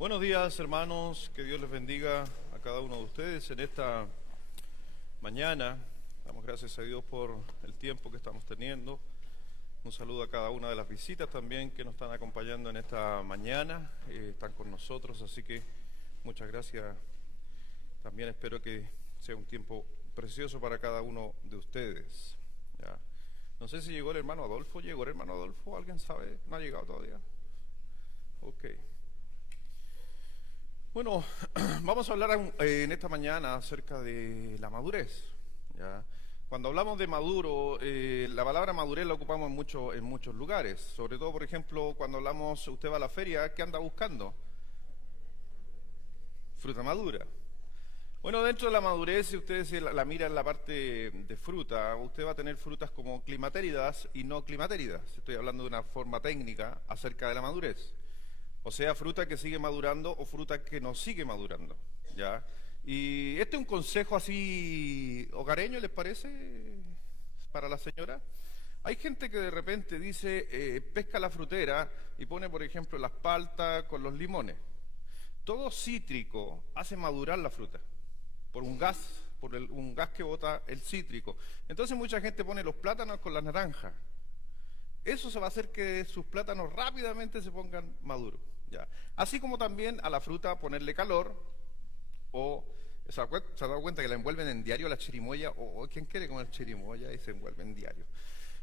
Buenos días, hermanos, que Dios les bendiga a cada uno de ustedes en esta mañana. Damos gracias a Dios por el tiempo que estamos teniendo. Un saludo a cada una de las visitas también que nos están acompañando en esta mañana, están con nosotros, así que muchas gracias. También espero que sea un tiempo precioso para cada uno de ustedes. ¿Ya? No sé si llegó el hermano Adolfo. ¿Llegó el hermano Adolfo? ¿Alguien sabe? ¿No ha llegado todavía? Ok. Bueno, vamos a hablar en esta mañana acerca de la madurez. ¿Ya? Cuando hablamos de maduro, la palabra madurez la ocupamos en muchos lugares. Sobre todo, por ejemplo, cuando hablamos, usted va a la feria, ¿qué anda buscando? Fruta madura. Bueno, dentro de la madurez, si usted la mira en la parte de fruta, usted va a tener frutas como climatéridas y no climatéridas. Estoy hablando de una forma técnica acerca de la madurez. O sea, fruta que sigue madurando o fruta que no sigue madurando, ¿ya? Y este es un consejo así hogareño, ¿les parece? Para la señora. Hay gente que de repente dice, pesca la frutera y pone, por ejemplo, las paltas con los limones. Todo cítrico hace madurar la fruta por un gas, un gas que bota el cítrico. Entonces mucha gente pone los plátanos con las naranjas. Eso se va a hacer que sus plátanos rápidamente se pongan maduros. ¿Ya? Así como también a la fruta ponerle calor, o se ha dado cuenta que la envuelven en diario la chirimoya, o ¿quién quiere comer chirimoya? Y se envuelve en diario.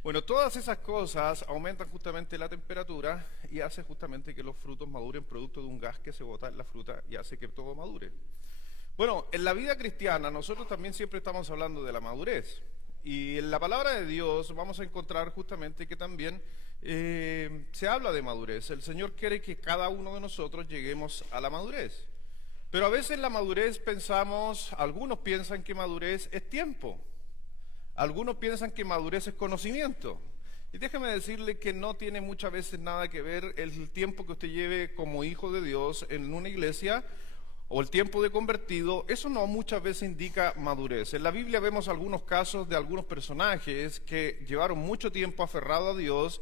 Bueno, todas esas cosas aumentan justamente la temperatura y hace justamente que los frutos maduren producto de un gas que se bota en la fruta y hace que todo madure. Bueno, en la vida cristiana nosotros también siempre estamos hablando de la madurez. Y en la palabra de Dios vamos a encontrar justamente que también se habla de madurez. El Señor quiere que cada uno de nosotros lleguemos a la madurez. Pero a veces la madurez algunos piensan que madurez es tiempo. Algunos piensan que madurez es conocimiento. Y déjeme decirle que no tiene muchas veces nada que ver el tiempo que usted lleve como hijo de Dios en una iglesia o el tiempo de convertido. Eso no muchas veces indica madurez. En la Biblia vemos algunos casos de algunos personajes que llevaron mucho tiempo aferrados a Dios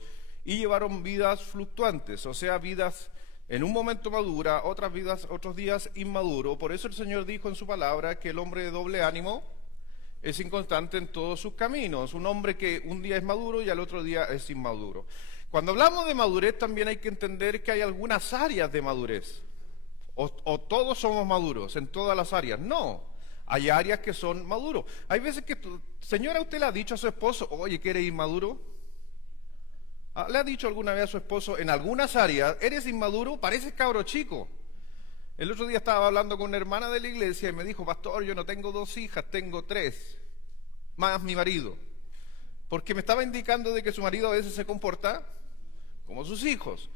y llevaron vidas fluctuantes, o sea, vidas en un momento madura, otros días inmaduro. Por eso el Señor dijo en su palabra que el hombre de doble ánimo es inconstante en todos sus caminos. Un hombre que un día es maduro y al otro día es inmaduro. Cuando hablamos de madurez también hay que entender que hay algunas áreas de madurez. O todos somos maduros en todas las áreas. No, hay áreas que son maduros. Hay veces que, señora, usted le ha dicho a su esposo, oye, ¿que eres inmaduro? ¿Le ha dicho alguna vez a su esposo, en algunas áreas, eres inmaduro, pareces cabro chico? El otro día estaba hablando con una hermana de la iglesia y me dijo, pastor, yo no tengo 2 hijas, tengo 3, más mi marido. Porque me estaba indicando de que su marido a veces se comporta como sus hijos.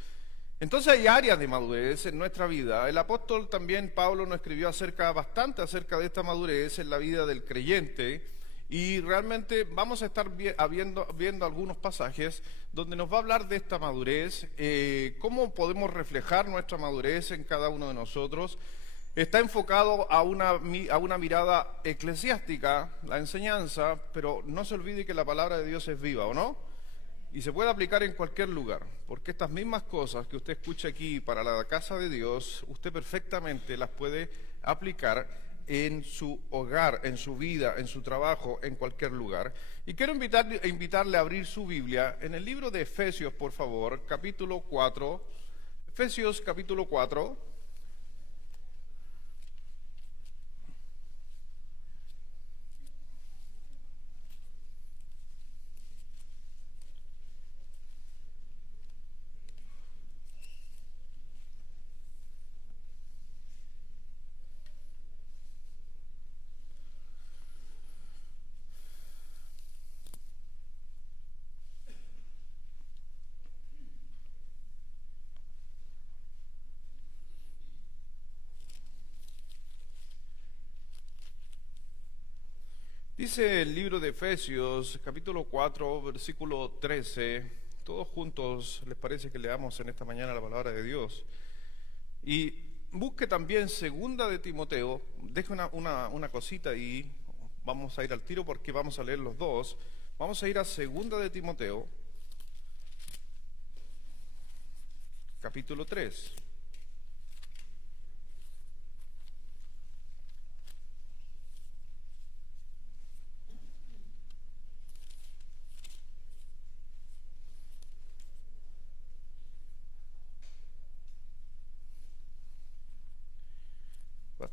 Entonces hay áreas de madurez en nuestra vida. El apóstol también, Pablo, nos escribió bastante acerca de esta madurez en la vida del creyente, y realmente vamos a estar viendo algunos pasajes donde nos va a hablar de esta madurez, cómo podemos reflejar nuestra madurez en cada uno de nosotros. Está enfocado a una mirada eclesiástica, la enseñanza, pero no se olvide que la palabra de Dios es viva, ¿o no? Y se puede aplicar en cualquier lugar, porque estas mismas cosas que usted escucha aquí para la casa de Dios, usted perfectamente las puede aplicar en su hogar, en su vida, en su trabajo, en cualquier lugar. Y quiero invitarle a abrir su Biblia en el libro de Efesios, por favor, capítulo 4. Efesios capítulo 4. Dice el libro de Efesios, capítulo 4, versículo 13, todos juntos, ¿les parece que leamos en esta mañana la palabra de Dios? Y busque también segunda de Timoteo, deje una cosita ahí, vamos a ir al tiro porque vamos a leer los dos. Vamos a ir a segunda de Timoteo, capítulo 3.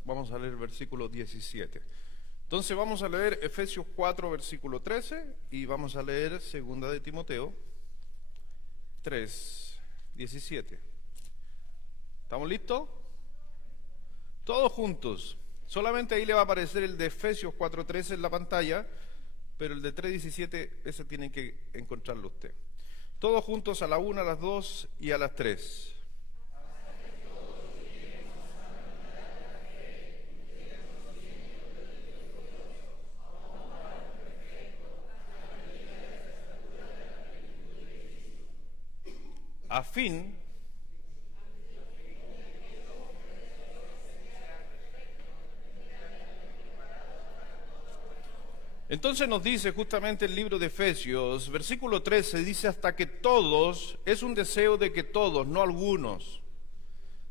Vamos a leer el versículo 17. Entonces vamos a leer Efesios 4, versículo 13, y vamos a leer 2 de Timoteo 3, 17. ¿Estamos listos? Todos juntos. Solamente ahí le va a aparecer el de Efesios 4:13 en la pantalla, pero el de 3:17, ese tiene que encontrarlo usted. Todos juntos a la 1, a las 2 y a las 3. A fin Entonces nos dice justamente el libro de Efesios, versículo 13, dice hasta que todos, es un deseo de que todos, no algunos.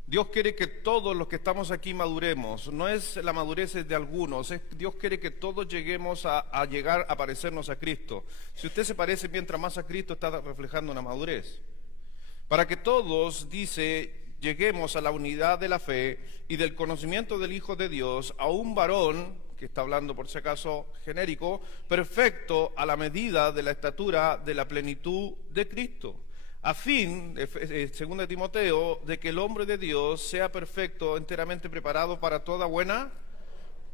Dios quiere que todos los que estamos aquí maduremos, no es la madurez de algunos, Dios quiere que todos lleguemos a llegar a parecernos a Cristo. Si usted se parece mientras más a Cristo, está reflejando una madurez. Para que todos, dice, lleguemos a la unidad de la fe y del conocimiento del Hijo de Dios, a un varón, que está hablando por si acaso genérico, perfecto a la medida de la estatura de la plenitud de Cristo, a fin, según de Timoteo, de que el hombre de Dios sea perfecto, enteramente preparado para toda buena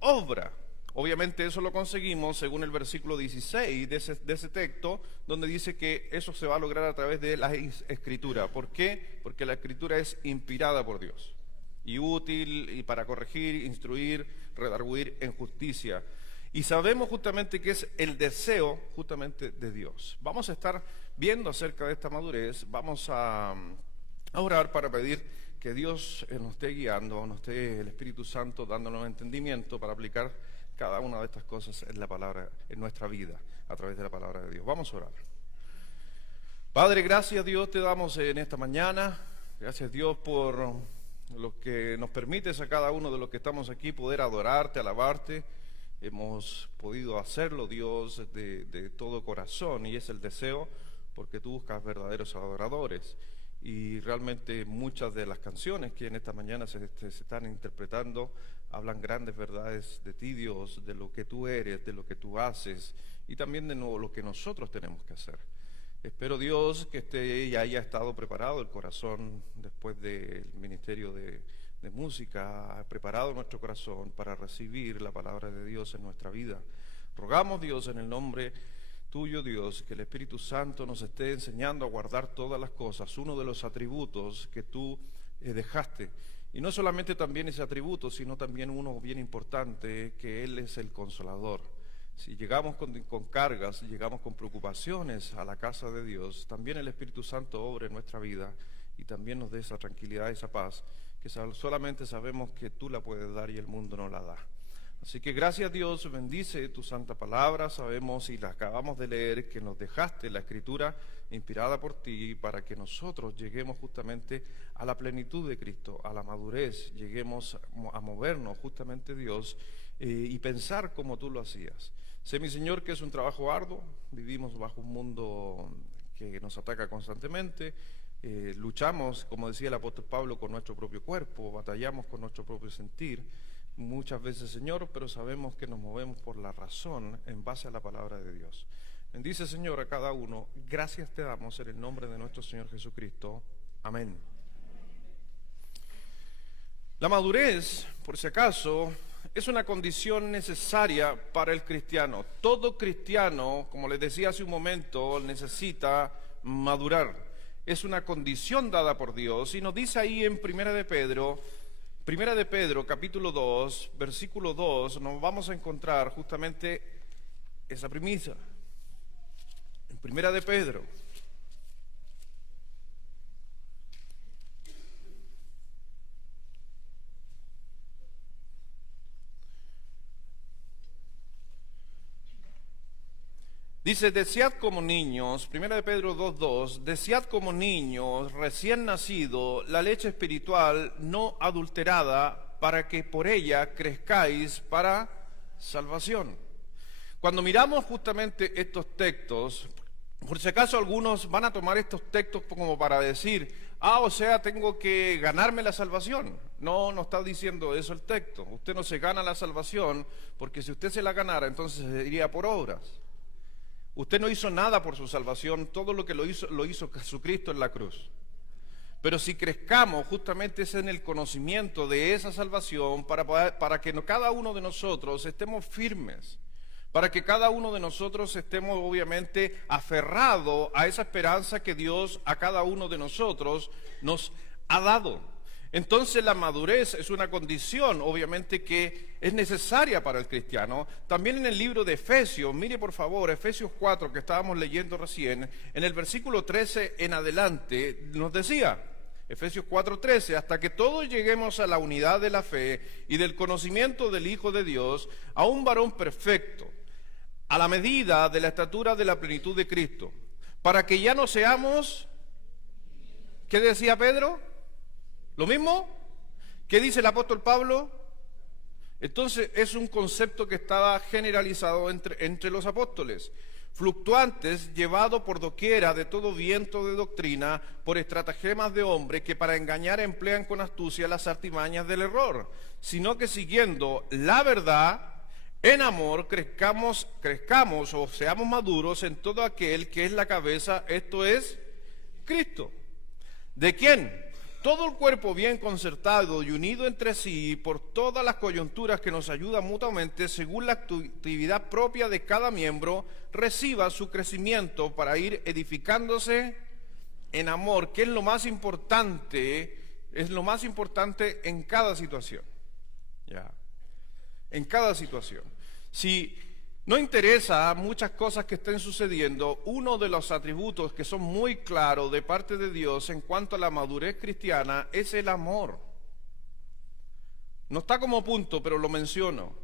obra. Obviamente eso lo conseguimos según el versículo 16 de ese texto, donde dice que eso se va a lograr a través de la Escritura. ¿Por qué? Porque la Escritura es inspirada por Dios y útil y para corregir, instruir, redarguir en justicia. Y sabemos justamente que es el deseo justamente de Dios. Vamos a estar viendo acerca de esta madurez, vamos a orar para pedir que Dios nos esté guiando, nos esté el Espíritu Santo dándonos entendimiento para aplicar cada una de estas cosas en la palabra, en nuestra vida, a través de la palabra de Dios. Vamos a orar. Padre, gracias Dios te damos en esta mañana. Gracias Dios por lo que nos permites a cada uno de los que estamos aquí poder adorarte, alabarte. Hemos podido hacerlo, Dios, de todo corazón, y es el deseo, porque tú buscas verdaderos adoradores. Y realmente muchas de las canciones que en esta mañana se están interpretando hablan grandes verdades de ti, Dios, de lo que tú eres, de lo que tú haces, y también de lo que nosotros tenemos que hacer. Espero, Dios, que ya haya estado preparado el corazón después del ministerio de música, ha preparado nuestro corazón para recibir la palabra de Dios en nuestra vida. Rogamos, Dios, en el nombre tuyo, Dios, que el Espíritu Santo nos esté enseñando a guardar todas las cosas, uno de los atributos que tú dejaste. Y no solamente también ese atributo, sino también uno bien importante, que Él es el Consolador. Si llegamos con cargas, si llegamos con preocupaciones a la casa de Dios, también el Espíritu Santo obra en nuestra vida y también nos dé esa tranquilidad, esa paz, que solamente sabemos que tú la puedes dar y el mundo no la da. Así que gracias Dios, bendice tu santa palabra. Sabemos y la acabamos de leer que nos dejaste la Escritura inspirada por ti para que nosotros lleguemos justamente a la plenitud de Cristo, a la madurez, lleguemos a movernos justamente Dios y pensar como tú lo hacías. Sé, mi Señor, que es un trabajo arduo, vivimos bajo un mundo que nos ataca constantemente, luchamos, como decía el apóstol Pablo, con nuestro propio cuerpo, batallamos con nuestro propio sentir, muchas veces, Señor, pero sabemos que nos movemos por la razón en base a la palabra de Dios. Bendice, Señor, a cada uno. Gracias te damos en el nombre de nuestro Señor Jesucristo. Amén. La madurez, por si acaso, es una condición necesaria para el cristiano. Todo cristiano, como les decía hace un momento, necesita madurar. Es una condición dada por Dios y nos dice ahí en Primera de Pedro, capítulo 2, versículo 2, nos vamos a encontrar justamente esa premisa. En Primera de Pedro. Dice, desead como niños, 1 Pedro 2:2, desead como niños recién nacido la leche espiritual no adulterada, para que por ella crezcáis para salvación. Cuando miramos justamente estos textos, por si acaso algunos van a tomar estos textos como para decir, Ah, o sea, tengo que ganarme la salvación. No, no está diciendo eso el texto. Usted no se gana la salvación, porque si usted se la ganara, entonces se iría por obras. Usted no hizo nada por su salvación, todo lo que lo hizo Jesucristo en la cruz. Pero si crezcamos justamente es en el conocimiento de esa salvación para que cada uno de nosotros estemos firmes, para que cada uno de nosotros estemos obviamente aferrados a esa esperanza que Dios a cada uno de nosotros nos ha dado. Entonces la madurez es una condición obviamente que es necesaria para el cristiano. También en el libro de Efesios, mire por favor, Efesios 4 que estábamos leyendo recién, en el versículo 13 en adelante nos decía, Efesios 4:13, hasta que todos lleguemos a la unidad de la fe y del conocimiento del Hijo de Dios, a un varón perfecto, a la medida de la estatura de la plenitud de Cristo, para que ya no seamos, ¿qué decía Pedro? ¿Lo mismo? ¿Qué dice el apóstol Pablo? Entonces es un concepto que estaba generalizado entre los apóstoles. Fluctuantes, llevado por doquiera de todo viento de doctrina, por estratagemas de hombre que para engañar emplean con astucia las artimañas del error, sino que siguiendo la verdad, en amor crezcamos o seamos maduros en todo aquel que es la cabeza, esto es Cristo. ¿De quién? Todo el cuerpo bien concertado y unido entre sí por todas las coyunturas que nos ayudan mutuamente, según la actividad propia de cada miembro, reciba su crecimiento para ir edificándose en amor, que es lo más importante en cada situación. ¿Ya? En cada situación. Si no interesa muchas cosas que estén sucediendo, uno de los atributos que son muy claros de parte de Dios en cuanto a la madurez cristiana es el amor. No está como punto, pero lo menciono.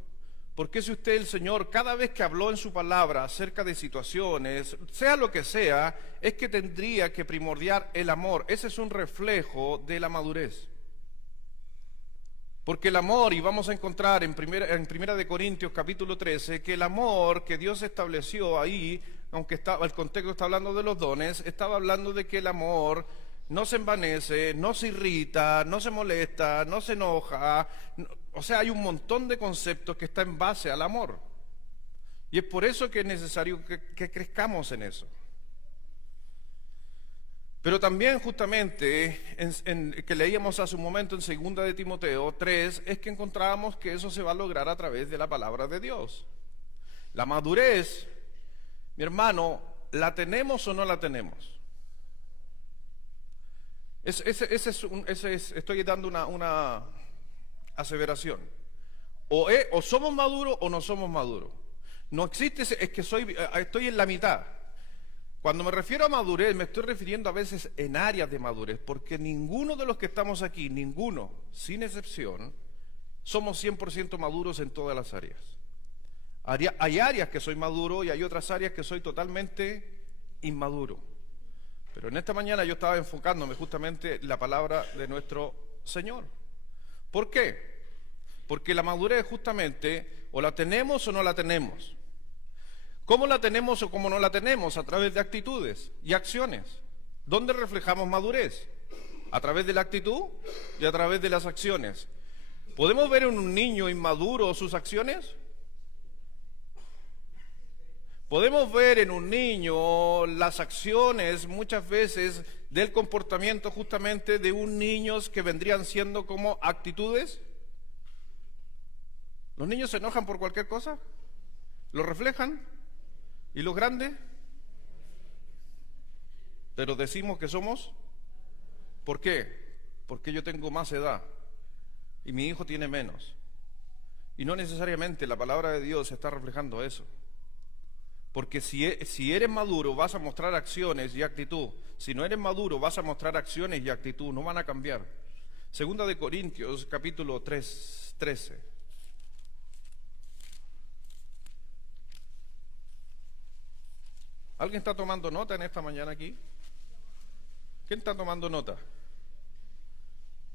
Porque si usted, el Señor, cada vez que habló en su palabra acerca de situaciones, sea lo que sea, es que tendría que primordiar el amor. Ese es un reflejo de la madurez. Porque el amor, y vamos a encontrar en primera de Corintios capítulo 13, que el amor que Dios estableció ahí, aunque el contexto está hablando de los dones, estaba hablando de que el amor no se envanece, no se irrita, no se molesta, no se enoja. O sea, hay un montón de conceptos que están en base al amor. Y es por eso que es necesario que crezcamos en eso. Pero también justamente que leíamos hace un momento en 2 de Timoteo 3, es que encontrábamos que eso se va a lograr a través de la palabra de Dios. La madurez, mi hermano, ¿la tenemos o no la tenemos? Estoy dando una aseveración. O somos maduros o no somos maduros. No existe, es que estoy en la mitad. Cuando me refiero a madurez, me estoy refiriendo a veces en áreas de madurez, porque ninguno de los que estamos aquí, ninguno, sin excepción, somos 100% maduros en todas las áreas. Hay áreas que soy maduro y hay otras áreas que soy totalmente inmaduro. Pero en esta mañana yo estaba enfocándome justamente en la palabra de nuestro Señor. ¿Por qué? Porque la madurez justamente o la tenemos o no la tenemos. ¿Cómo la tenemos o cómo no la tenemos? A través de actitudes y acciones. ¿Dónde reflejamos madurez? A través de la actitud y a través de las acciones. ¿Podemos ver en un niño inmaduro sus acciones? Podemos ver en un niño las acciones muchas veces del comportamiento justamente de un niño que vendrían siendo como actitudes. ¿Los niños se enojan por cualquier cosa? ¿Lo reflejan? ¿Y los grandes? Pero decimos que somos. ¿Por qué? Porque yo tengo más edad y mi hijo tiene menos. Y no necesariamente la palabra de Dios está reflejando eso. Porque si eres maduro vas a mostrar acciones y actitud. Si no eres maduro vas a mostrar acciones y actitud, no van a cambiar. 2 de Corintios capítulo 13. ¿Alguien está tomando nota en esta mañana aquí? ¿Quién está tomando nota?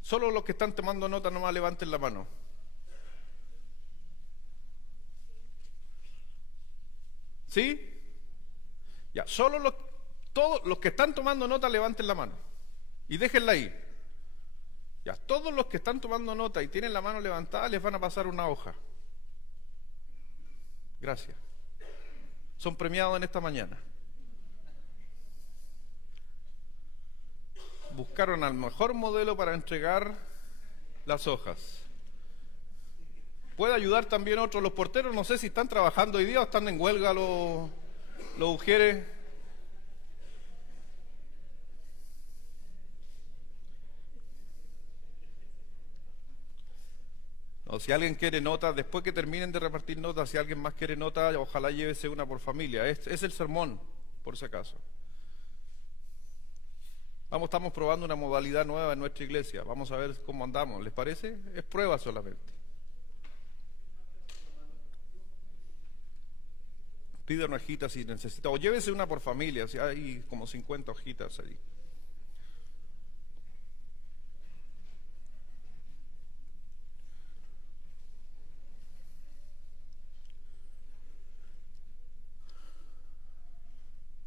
Solo los que están tomando nota nomás levanten la mano. ¿Sí? Ya, todos los que están tomando nota levanten la mano. Y déjenla ahí. Ya, todos los que están tomando nota y tienen la mano levantada les van a pasar una hoja. Gracias. Son premiados en esta mañana. Buscaron al mejor modelo para entregar las hojas. Puede ayudar también otros. Los porteros, no sé si están trabajando hoy día o están en huelga los ujieres. No, si alguien quiere nota, después que terminen de repartir notas, si alguien más quiere nota, ojalá llévese una por familia. Es el sermón, por si acaso. Estamos probando una modalidad nueva en nuestra iglesia. Vamos a ver cómo andamos. ¿Les parece? Es prueba solamente. Pide una hojita si necesita. O llévese una por familia, si hay como 50 hojitas ahí.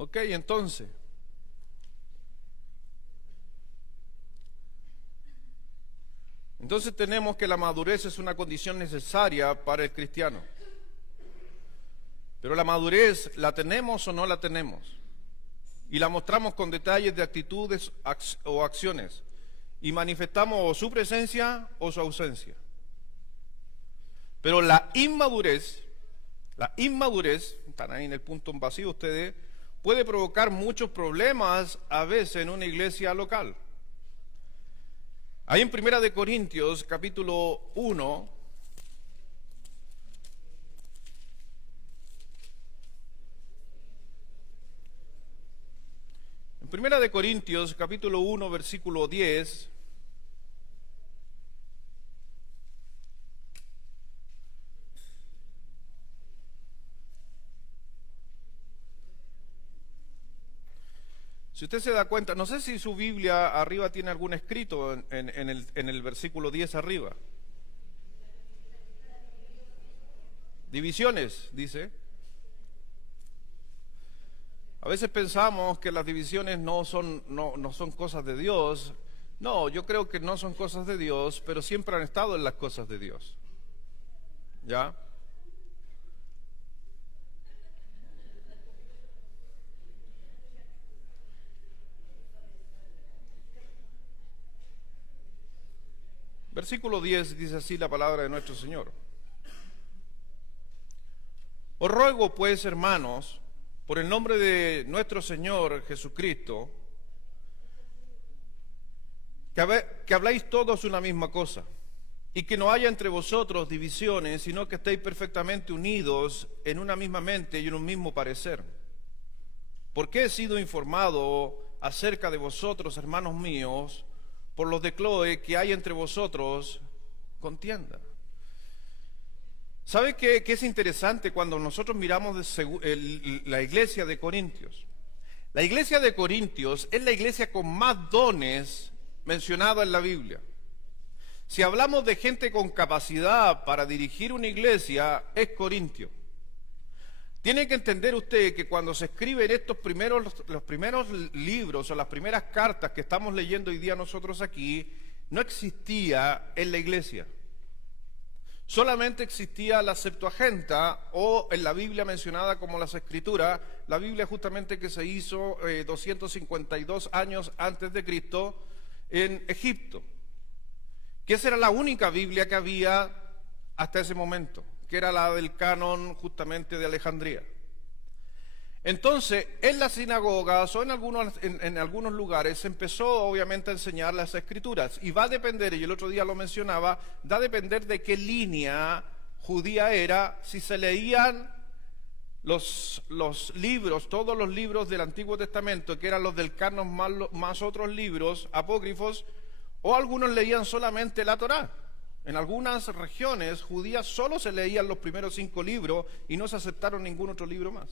Ok, entonces. Entonces tenemos que la madurez es una condición necesaria para el cristiano. Pero la madurez, ¿la tenemos o no la tenemos? Y la mostramos con detalles de actitudes o acciones. Y manifestamos o su presencia o su ausencia. Pero la inmadurez, están ahí en el punto vacío ustedes, puede provocar muchos problemas a veces en una iglesia local. Ahí en 1 Corintios, capítulo 1, en 1 Corintios, capítulo 1, versículo 10, si usted se da cuenta, no sé si su Biblia arriba tiene algún escrito en el versículo 10 arriba. Divisiones, dice. A veces pensamos que las divisiones no son cosas de Dios. No, yo creo que no son cosas de Dios, pero siempre han estado en las cosas de Dios. ¿Ya? Versículo 10 dice así la palabra de nuestro Señor. Os ruego pues, hermanos, por el nombre de nuestro Señor Jesucristo, que habláis todos una misma cosa, y que no haya entre vosotros divisiones, sino que estéis perfectamente unidos en una misma mente y en un mismo parecer. Porque he sido informado acerca de vosotros, hermanos míos, por los de Cloe, que hay entre vosotros contienda. ¿Sabe qué es interesante cuando nosotros miramos la iglesia de Corintios? La iglesia de Corintios es la iglesia con más dones mencionada en la Biblia. Si hablamos de gente con capacidad para dirigir una iglesia, es Corintio. Tiene que entender usted que cuando se escriben los primeros libros o las primeras cartas que estamos leyendo hoy día nosotros aquí, no existía en la iglesia. Solamente existía la Septuaginta, o en la Biblia mencionada como las Escrituras, la Biblia justamente que se hizo 252 años antes de Cristo en Egipto. Que esa era la única Biblia que había hasta ese momento, que era la del canon justamente de Alejandría. Entonces, en las sinagogas o en algunos lugares se empezó obviamente a enseñar las Escrituras, y va a depender, y el otro día lo mencionaba, va a depender de qué línea judía era, si se leían los libros, todos los libros del Antiguo Testamento, que eran los del canon más otros libros apócrifos, o algunos leían solamente la Torá. En algunas regiones judías solo se leían los primeros 5 libros y no se aceptaron ningún otro libro más.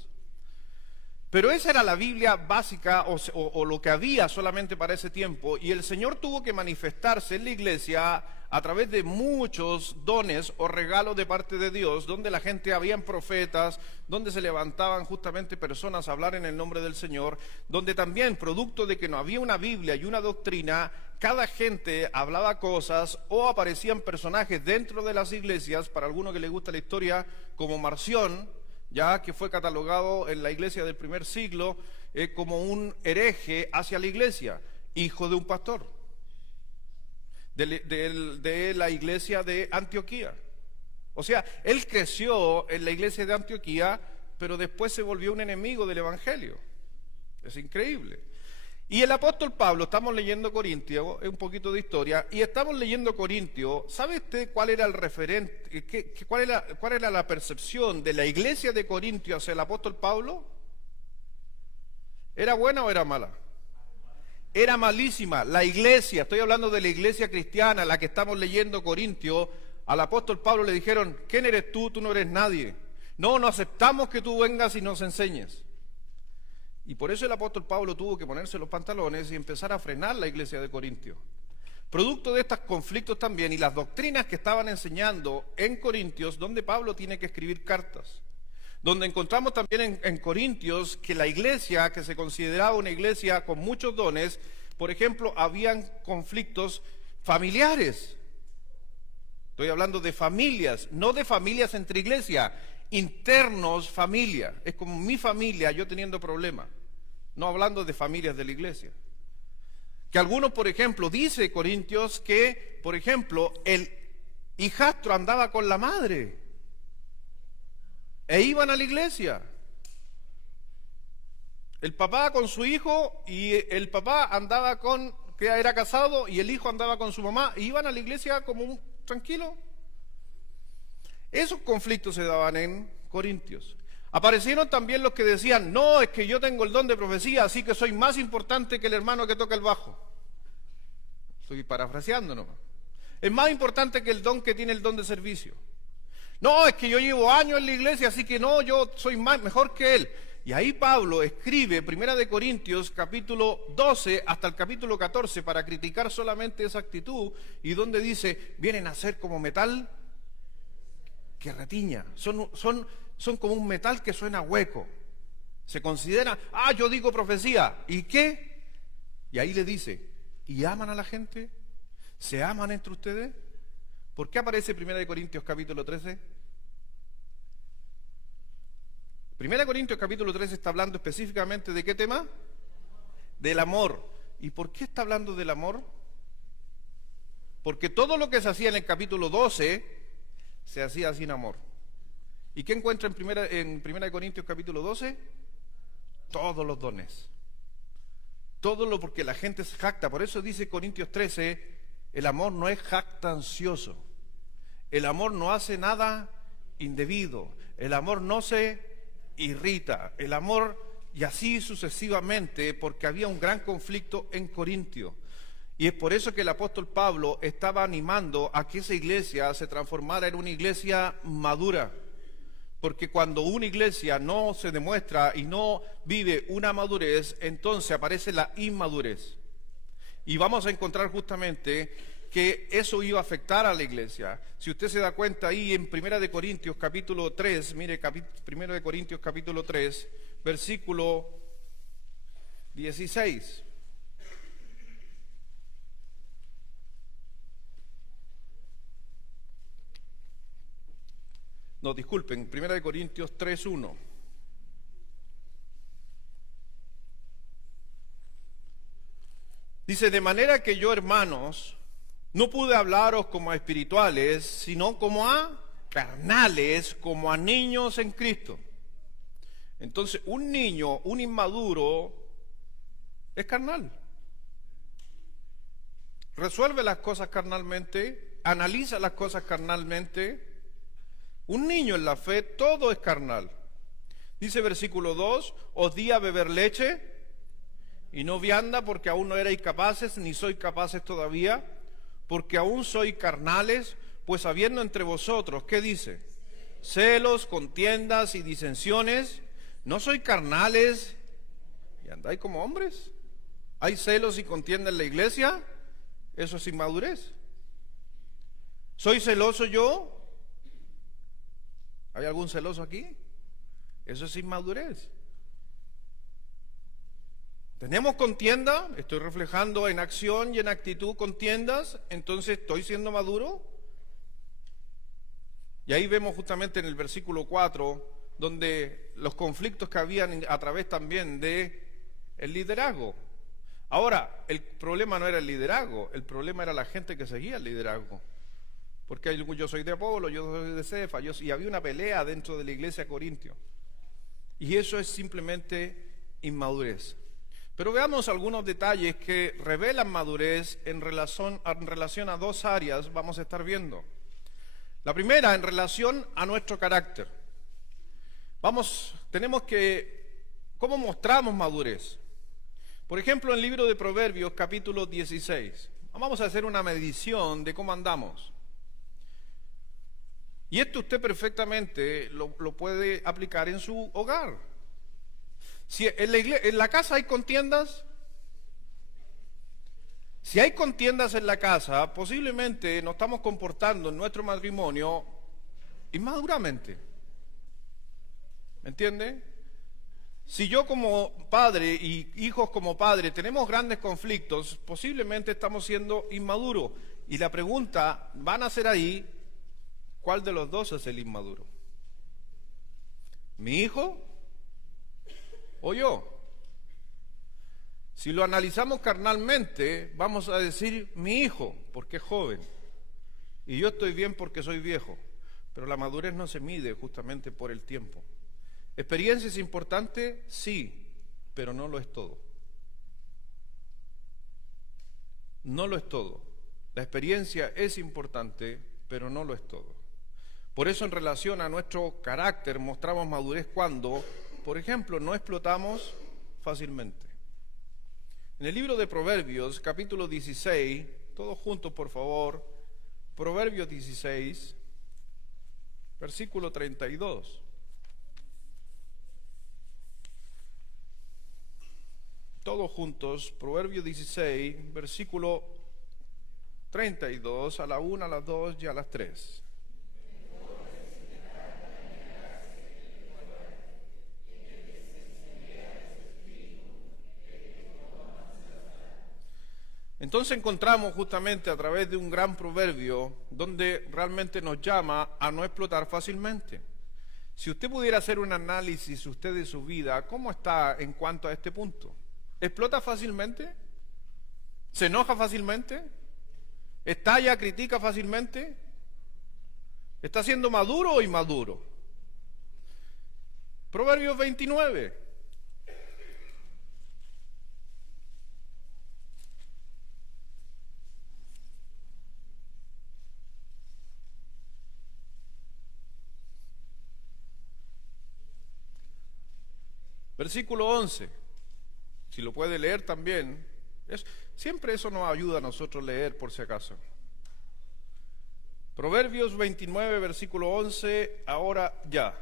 Pero esa era la Biblia básica o lo que había solamente para ese tiempo, y el Señor tuvo que manifestarse en la iglesia a través de muchos dones o regalos de parte de Dios, donde la gente habían profetas, donde se levantaban justamente personas a hablar en el nombre del Señor, donde también, producto de que no había una Biblia y una doctrina, cada gente hablaba cosas o aparecían personajes dentro de las iglesias, para alguno que le gusta la historia, como Marción, ya que fue catalogado en la iglesia del primer siglo como un hereje hacia la iglesia, hijo de un pastor de la iglesia de Antioquía. O sea, él creció en la iglesia de Antioquía, pero después se volvió un enemigo del evangelio. Es increíble. Y el apóstol Pablo, estamos leyendo Corintios, es un poquito de historia, y estamos leyendo Corintios. ¿Sabe usted cuál era el referente, cuál era la percepción de la iglesia de Corintios hacia el apóstol Pablo? ¿Era buena o era mala? Era malísima. La iglesia, estoy hablando de la iglesia cristiana, la que estamos leyendo Corintios, al apóstol Pablo le dijeron: ¿quién eres tú? Tú no eres nadie. No aceptamos que tú vengas y nos enseñes. Y por eso el apóstol Pablo tuvo que ponerse los pantalones y empezar a frenar la iglesia de Corintios. Producto de estos conflictos también y las doctrinas que estaban enseñando en Corintios, donde Pablo tiene que escribir cartas. Donde encontramos también en Corintios que la iglesia, que se consideraba una iglesia con muchos dones, por ejemplo, habían conflictos familiares. Estoy hablando de familias, no de familias entre iglesias, internos familia. Es como mi familia, yo teniendo problemas. No hablando de familias de la iglesia. Que algunos, por ejemplo, dice Corintios que, por ejemplo, el hijastro andaba con la madre. E iban a la iglesia. El papá con su hijo y el papá andaba que era casado y el hijo andaba con su mamá. E iban a la iglesia como tranquilo. Esos conflictos se daban en Corintios. Aparecieron también los que decían: no, es que yo tengo el don de profecía, así que soy más importante que el hermano que toca el bajo. Estoy parafraseando nomás. Es más importante que el don que tiene el don de servicio. No, es que yo llevo años en la iglesia, así que no, yo soy mejor que él. Y ahí Pablo escribe 1 Corintios capítulo 12 hasta el capítulo 14 para criticar solamente esa actitud, y donde dice: vienen a ser como metal que retiña, son como un metal que suena hueco. Se considera: yo digo profecía, ¿y qué? Y ahí le dice: ¿y aman a la gente? ¿Se aman entre ustedes? ¿Por qué aparece 1 Corintios capítulo 13? 1 Corintios capítulo 13 está hablando específicamente ¿de qué tema? Del amor. ¿Y por qué está hablando del amor? Porque todo lo que se hacía en el capítulo 12 se hacía sin amor. ¿Y qué encuentra en 1 Corintios capítulo 12? Todos los dones. Todo lo, porque la gente se jacta. Por eso dice Corintios 13, el amor no es jactancioso. El amor no hace nada indebido. El amor no se irrita. El amor, y así sucesivamente, porque había un gran conflicto en Corintio. Y es por eso que el apóstol Pablo estaba animando a que esa iglesia se transformara en una iglesia madura. Porque cuando una iglesia no se demuestra y no vive una madurez, entonces aparece la inmadurez. Y vamos a encontrar justamente que eso iba a afectar a la iglesia. Si usted se da cuenta ahí en 1 Corintios capítulo 3, mire 1 Corintios capítulo 3, versículo 16. No, disculpen, 1 Corintios 3:1. Dice: de manera que yo, hermanos, no pude hablaros como a espirituales, sino como a carnales, como a niños en Cristo. Entonces, un niño, un inmaduro, es carnal. Resuelve las cosas carnalmente, analiza las cosas carnalmente. Un niño en la fe, todo es carnal. Dice versículo 2, os di a beber leche y no vianda, porque aún no erais capaces, ni sois capaces todavía, porque aún sois carnales, pues habiendo entre vosotros, ¿qué dice? Celos, contiendas y disensiones, ¿no sois carnales y andáis como hombres? ¿Hay celos y contienda en la iglesia? Eso es inmadurez. ¿Soy celoso yo? ¿Hay algún celoso aquí? Eso es inmadurez. ¿Tenemos contienda? ¿Estoy reflejando en acción y en actitud contiendas? Entonces, ¿estoy siendo maduro? Y ahí vemos justamente en el versículo 4, donde los conflictos que habían a través también de el liderazgo. Ahora, el problema no era el liderazgo, el problema era la gente que seguía el liderazgo. Porque yo soy de Apolo, yo soy de Cefa, y había una pelea dentro de la iglesia de Corintio. Y eso es simplemente inmadurez. Pero veamos algunos detalles que revelan madurez en relación a dos áreas vamos a estar viendo. La primera, en relación a nuestro carácter. Tenemos que, ¿cómo mostramos madurez? Por ejemplo, en el libro de Proverbios, capítulo 16. Vamos a hacer una medición de cómo andamos. Y esto usted perfectamente lo puede aplicar en su hogar. Si en la casa hay contiendas, si hay contiendas en la casa, posiblemente nos estamos comportando en nuestro matrimonio inmaduramente. ¿Me entiende? Si yo como padre y hijos como padre tenemos grandes conflictos, posiblemente estamos siendo inmaduros. Y la pregunta van a ser ahí, ¿cuál de los dos es el inmaduro? ¿Mi hijo o yo? Si lo analizamos carnalmente, vamos a decir mi hijo, porque es joven, y yo estoy bien porque soy viejo, pero la madurez no se mide justamente por el tiempo. ¿Experiencia es importante? Sí, pero no lo es todo. No lo es todo. La experiencia es importante, pero no lo es todo. Por eso en relación a nuestro carácter mostramos madurez cuando, por ejemplo, no explotamos fácilmente. En el libro de Proverbios, capítulo 16, todos juntos por favor, Proverbios 16, versículo 32. Todos juntos, Proverbios 16, versículo 32, a la 1, a las 2 y a las 3. Entonces encontramos justamente a través de un gran proverbio donde realmente nos llama a no explotar fácilmente. Si usted pudiera hacer un análisis usted de su vida, ¿cómo está en cuanto a este punto? ¿Explota fácilmente? ¿Se enoja fácilmente? ¿Estalla, critica fácilmente? ¿Está siendo maduro o inmaduro? Proverbios 29. Versículo 11, si lo puede leer también, siempre eso nos ayuda a nosotros leer por si acaso. Proverbios 29, versículo 11, ahora ya.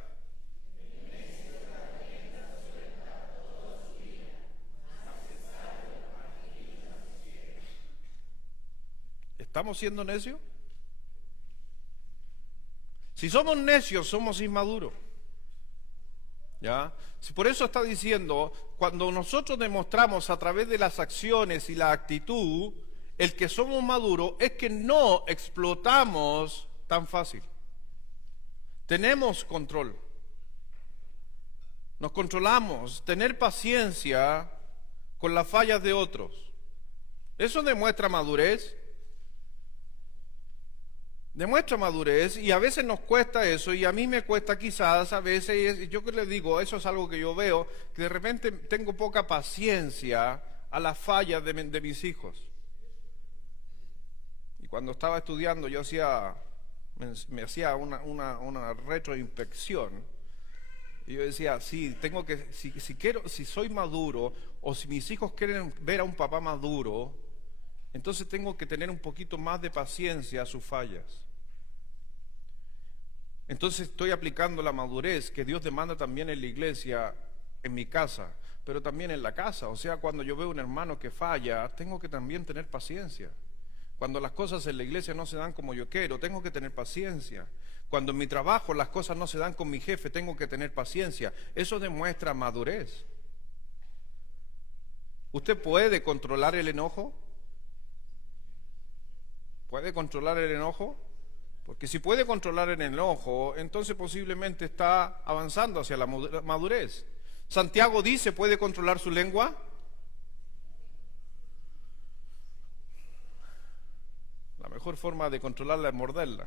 ¿Estamos siendo necios? Si somos necios, somos inmaduros. ¿Ya? Si por eso está diciendo, cuando nosotros demostramos a través de las acciones y la actitud, el que somos maduros es que no explotamos tan fácil. Tenemos control. Nos controlamos, tener paciencia con las fallas de otros. Eso demuestra madurez. Demuestra madurez y a veces nos cuesta eso y a mí me cuesta quizás a veces, yo que les digo, eso es algo que yo veo, que de repente tengo poca paciencia a las fallas de mis hijos. Y cuando estaba estudiando yo me hacía una retroinspección y yo decía, sí, tengo que, si soy maduro o si mis hijos quieren ver a un papá maduro, entonces tengo que tener un poquito más de paciencia a sus fallas. Entonces estoy aplicando la madurez que Dios demanda también en la iglesia, en mi casa, pero también en la casa. O sea, cuando yo veo un hermano que falla, tengo que también tener paciencia. Cuando las cosas en la iglesia no se dan como yo quiero, tengo que tener paciencia. Cuando en mi trabajo las cosas no se dan con mi jefe, tengo que tener paciencia. Eso demuestra madurez. ¿Usted puede controlar el enojo? ¿Puede controlar el enojo? Porque si puede controlar el enojo, entonces posiblemente está avanzando hacia la madurez. Santiago dice, ¿puede controlar su lengua? La mejor forma de controlarla es morderla.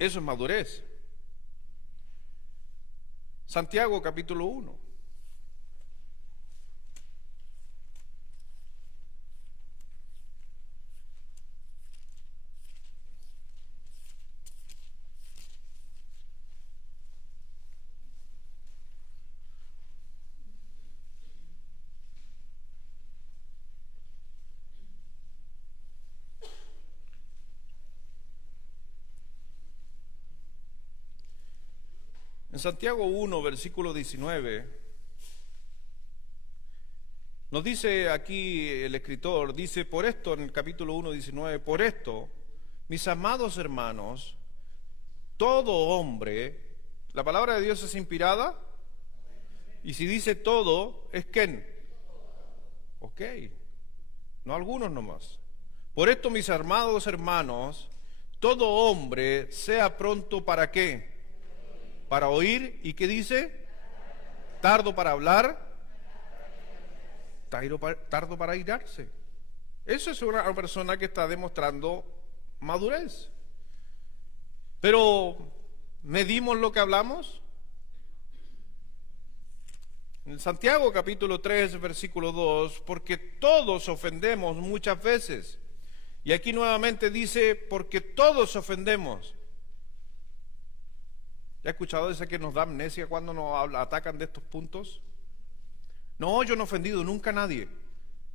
Eso es madurez. Santiago capítulo 1. En Santiago 1, versículo 19, nos dice aquí el escritor, dice, por esto, en el capítulo 1, 19, por esto, mis amados hermanos, todo hombre, la palabra de Dios es inspirada, y si dice todo, ¿es quién? Ok, no algunos nomás. Por esto, mis amados hermanos, todo hombre sea pronto ¿para qué? Para oír, ¿y qué dice? Tardo para hablar, tardo para airarse. Eso es una persona que está demostrando madurez. Pero, ¿medimos lo que hablamos? En Santiago capítulo 3, versículo 2, porque todos ofendemos muchas veces. Y aquí nuevamente dice, porque todos ofendemos. ¿Ya ha escuchado ese que nos da amnesia cuando nos atacan de estos puntos? No, yo no he ofendido nunca a nadie.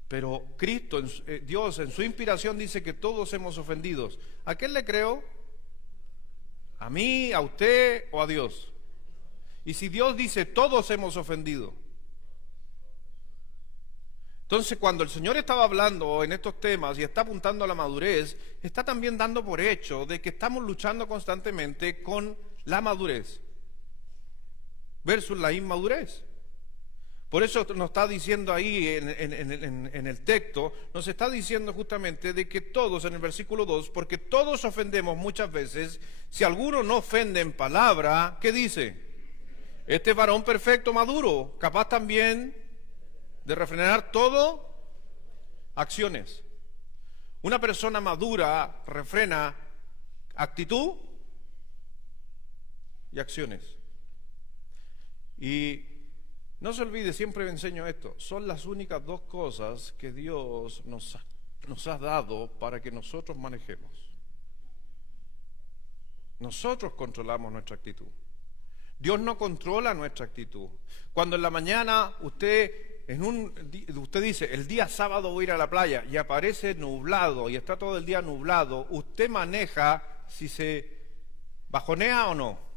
Pero Cristo, Dios en su inspiración dice que todos hemos ofendido. ¿A quién le creo? ¿A mí, a usted o a Dios? Y si Dios dice todos hemos ofendido. Entonces cuando el Señor estaba hablando en estos temas y está apuntando a la madurez, está también dando por hecho de que estamos luchando constantemente con la madurez versus la inmadurez. Por eso nos está diciendo ahí en el texto, nos está diciendo justamente de que todos, en el versículo 2, porque todos ofendemos muchas veces, si alguno no ofende en palabra, ¿qué dice? Este varón perfecto, maduro, capaz también de refrenar todo acciones. Una persona madura refrena actitud y acciones. Y no se olvide, siempre me enseño esto, son las únicas dos cosas que Dios nos ha dado para que nosotros manejemos. Nosotros controlamos nuestra actitud. Dios no controla nuestra actitud. Cuando en la mañana usted dice, el día sábado voy a ir a la playa y aparece nublado y está todo el día nublado, usted maneja si se bajonea o no.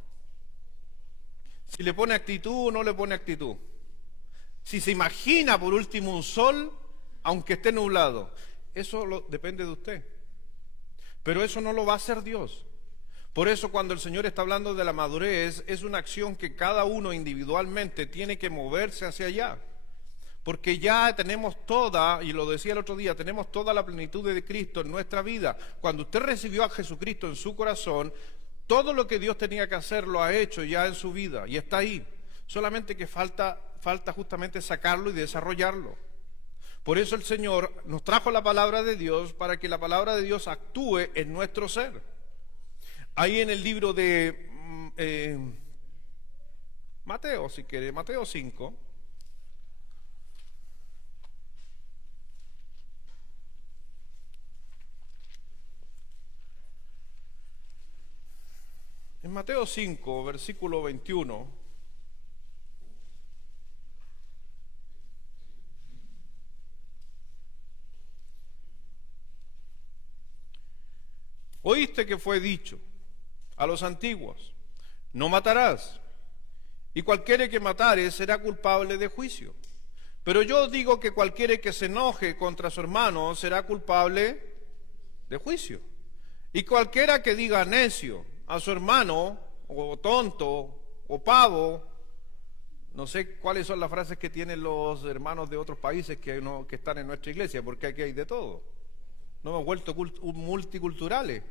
Si le pone actitud o no le pone actitud. Si se imagina por último un sol, aunque esté nublado. Eso depende de usted. Pero eso no lo va a hacer Dios. Por eso cuando el Señor está hablando de la madurez, es una acción que cada uno individualmente tiene que moverse hacia allá. Porque ya tenemos toda, y lo decía el otro día, tenemos toda la plenitud de Cristo en nuestra vida. Cuando usted recibió a Jesucristo en su corazón, todo lo que Dios tenía que hacer lo ha hecho ya en su vida y está ahí. Solamente que falta justamente sacarlo y desarrollarlo. Por eso el Señor nos trajo la palabra de Dios para que la palabra de Dios actúe en nuestro ser. Ahí en el libro de Mateo, si quiere, Mateo 5. En Mateo 5, versículo 21, oíste que fue dicho a los antiguos, no matarás, y cualquiera que matare será culpable de juicio. Pero yo digo que cualquiera que se enoje contra su hermano será culpable de juicio. Y cualquiera que diga necio a su hermano, o tonto, o pavo, no sé cuáles son las frases que tienen los hermanos de otros países que están en nuestra iglesia, porque aquí hay de todo. Nos hemos vuelto multiculturales.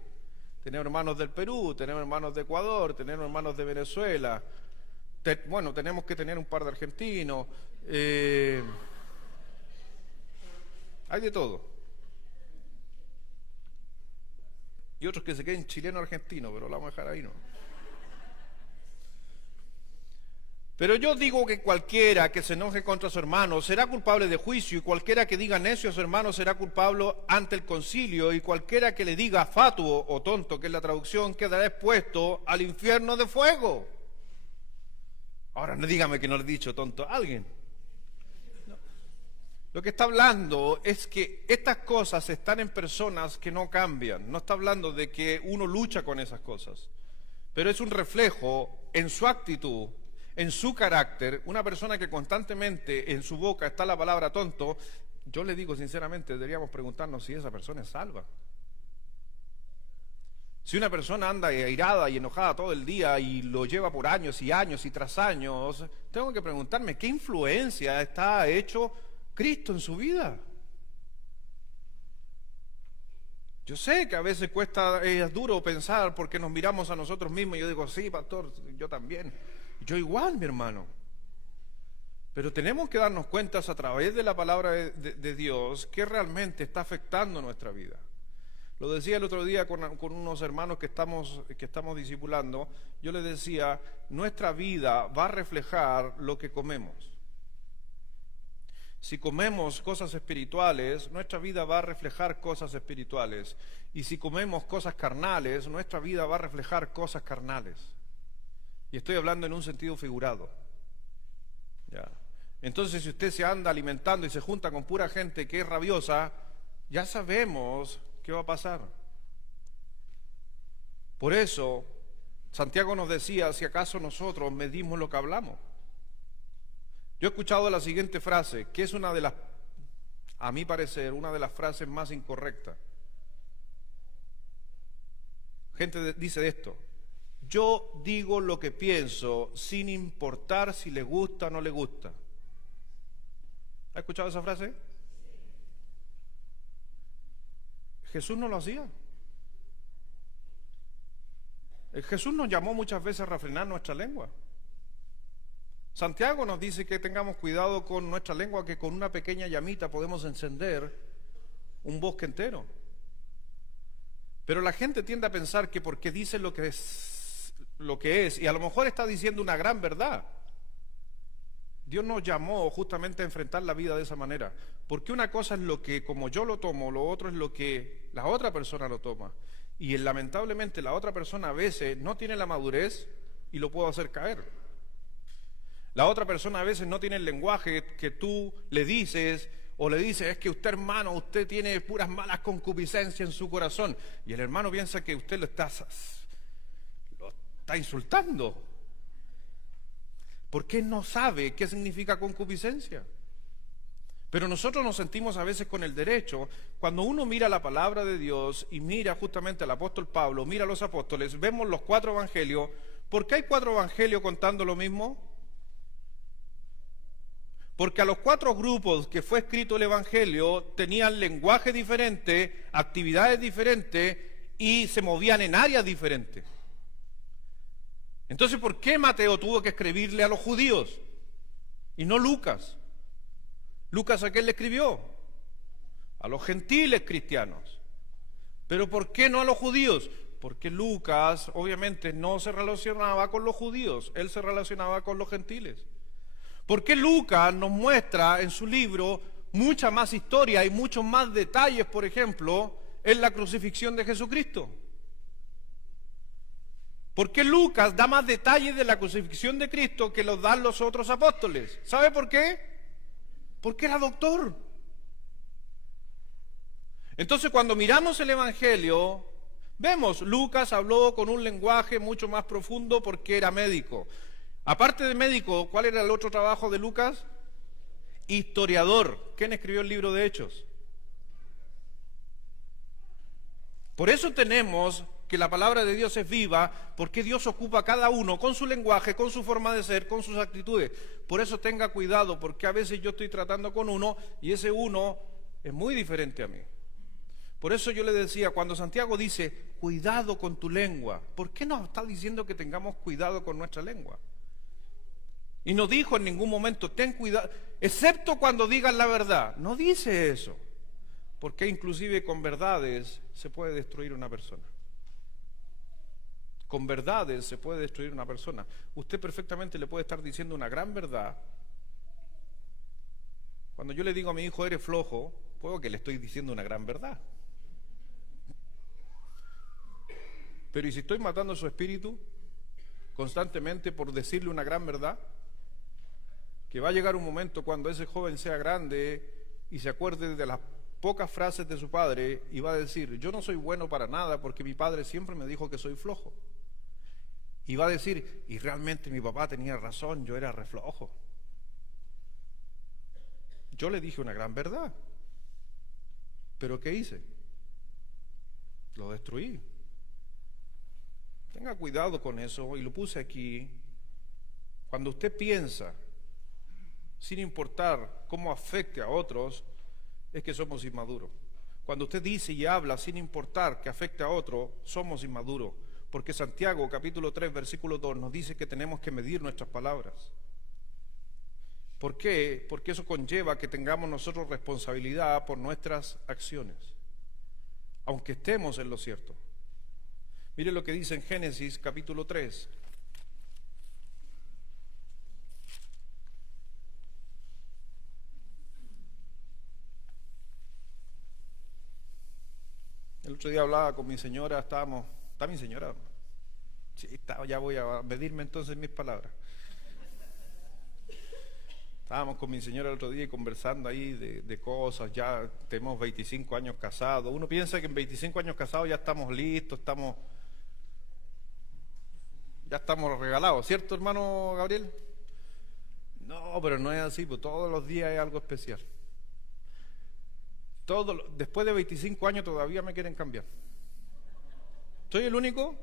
Tenemos hermanos del Perú, tenemos hermanos de Ecuador, tenemos hermanos de Venezuela. Bueno, tenemos que tener un par de argentinos. Hay de todo. Y otros que se queden chileno-argentino, pero lo vamos a dejar ahí, ¿no? Pero yo digo que cualquiera que se enoje contra su hermano será culpable de juicio, y cualquiera que diga necio a su hermano será culpable ante el concilio, y cualquiera que le diga fatuo o tonto, que es la traducción, quedará expuesto al infierno de fuego. Ahora, no dígame que no le he dicho tonto a alguien. No. Lo que está hablando es que estas cosas están en personas que no cambian. No está hablando de que uno lucha con esas cosas, pero es un reflejo en su actitud, en su carácter. Una persona que constantemente en su boca está la palabra tonto, yo le digo sinceramente, deberíamos preguntarnos si esa persona es salva. Si una persona anda airada y enojada todo el día y lo lleva por años y años y tras años, tengo que preguntarme qué influencia está hecho Cristo en su vida. Yo sé que a veces es duro pensar porque nos miramos a nosotros mismos y yo digo, sí, pastor, yo también. Yo igual, mi hermano. Pero tenemos que darnos cuenta a través de la palabra de Dios que realmente está afectando nuestra vida. Lo decía el otro día con unos hermanos que estamos discipulando. Yo les decía, nuestra vida va a reflejar lo que comemos. Si comemos cosas espirituales, nuestra vida va a reflejar cosas espirituales. Y si comemos cosas carnales, nuestra vida va a reflejar cosas carnales. Y estoy hablando en un sentido figurado. ¿Ya? Entonces, si usted se anda alimentando y se junta con pura gente que es rabiosa, ya sabemos qué va a pasar. Por eso, Santiago nos decía, si acaso nosotros medimos lo que hablamos. Yo he escuchado la siguiente frase, que es a mi parecer, una de las frases más incorrectas. Gente dice esto: yo digo lo que pienso sin importar si le gusta o no le gusta. ¿Ha escuchado esa frase? Jesús no lo hacía. Jesús nos llamó muchas veces a refrenar nuestra lengua. Santiago nos dice que tengamos cuidado con nuestra lengua, que con una pequeña llamita podemos encender un bosque entero. Pero la gente tiende a pensar que porque dice lo que es, y a lo mejor está diciendo una gran verdad. Dios nos llamó justamente a enfrentar la vida de esa manera, porque una cosa es lo que como yo lo tomo, lo otro es lo que la otra persona lo toma, y lamentablemente la otra persona a veces no tiene la madurez y lo puedo hacer caer. La otra persona a veces no tiene el lenguaje que tú le dices, o le dices, es que usted, hermano, usted tiene puras malas concupiscencias en su corazón, y el hermano piensa que usted lo está insultando, porque no sabe qué significa concupiscencia. Pero nosotros nos sentimos a veces con el derecho, cuando uno mira la palabra de Dios y mira justamente al apóstol Pablo, mira a los apóstoles, vemos los 4 evangelios. ¿Por qué hay 4 evangelios contando lo mismo? Porque a los 4 grupos que fue escrito el evangelio tenían lenguaje diferente, actividades diferentes y se movían en áreas diferentes. Entonces, ¿por qué Mateo tuvo que escribirle a los judíos y no Lucas? ¿Lucas a quién le escribió? A los gentiles cristianos. ¿Pero por qué no a los judíos? Porque Lucas obviamente no se relacionaba con los judíos, él se relacionaba con los gentiles. ¿Por qué Lucas nos muestra en su libro mucha más historia y muchos más detalles, por ejemplo, en la crucifixión de Jesucristo? ¿Por qué Lucas da más detalles de la crucifixión de Cristo que los dan los otros apóstoles? ¿Sabe por qué? Porque era doctor. Entonces, cuando miramos el evangelio, vemos, Lucas habló con un lenguaje mucho más profundo porque era médico. Aparte de médico, ¿cuál era el otro trabajo de Lucas? historiador. ¿Quién escribió el libro de Hechos? Por eso tenemos que la palabra de Dios es viva, porque Dios ocupa a cada uno con su lenguaje, con su forma de ser, con sus actitudes. Por eso tenga cuidado, porque a veces yo estoy tratando con uno y ese uno es muy diferente a mí. Por eso yo le decía, cuando Santiago dice, cuidado con tu lengua, ¿por qué nos está diciendo que tengamos cuidado con nuestra lengua? Y no dijo en ningún momento, ten cuidado, excepto cuando digas la verdad. No dice eso, porque inclusive con verdades se puede destruir una persona. Con verdades se puede destruir una persona. Usted perfectamente le puede estar diciendo una gran verdad. Cuando yo le digo a mi hijo, eres flojo, puedo que le estoy diciendo una gran verdad. Pero ¿y si estoy matando su espíritu constantemente por decirle una gran verdad? Que va a llegar un momento cuando ese joven sea grande y se acuerde de las pocas frases de su padre y va a decir, yo no soy bueno para nada porque mi padre siempre me dijo que soy flojo. Y va a decir, y realmente mi papá tenía razón, yo era re flojo. Yo le dije una gran verdad. ¿Pero qué hice? Lo destruí. Tenga cuidado con eso, y lo puse aquí. Cuando usted piensa, sin importar cómo afecte a otros, es que somos inmaduros. Cuando usted dice y habla sin importar que afecte a otro, somos inmaduros. Porque Santiago, capítulo 3, versículo 2, nos dice que tenemos que medir nuestras palabras. ¿Por qué? Porque eso conlleva que tengamos nosotros responsabilidad por nuestras acciones, aunque estemos en lo cierto. Mire lo que dice en Génesis, capítulo 3. El otro día hablaba con mi señora, ¿está mi señora? Sí, ya voy a medirme entonces mis palabras. Estábamos con mi señora el otro día conversando ahí de cosas, ya tenemos 25 años casados. Uno piensa que en 25 años casados ya estamos listos, ya estamos regalados, ¿cierto, hermano Gabriel? No, pero no es así, pues todos los días es algo especial. Después de 25 años todavía me quieren cambiar. ¿Soy el único?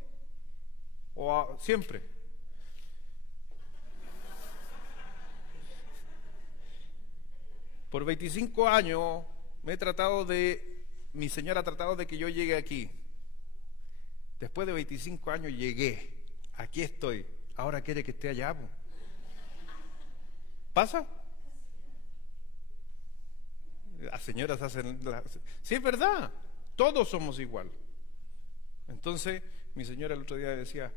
¿O siempre? Por 25 años mi señora ha tratado de que yo llegue aquí. Después de 25 años llegué, aquí estoy. Ahora quiere que esté allá. ¿Pasa? Las señoras hacen... Sí, es verdad, todos somos igual. Entonces, mi señora el otro día decía,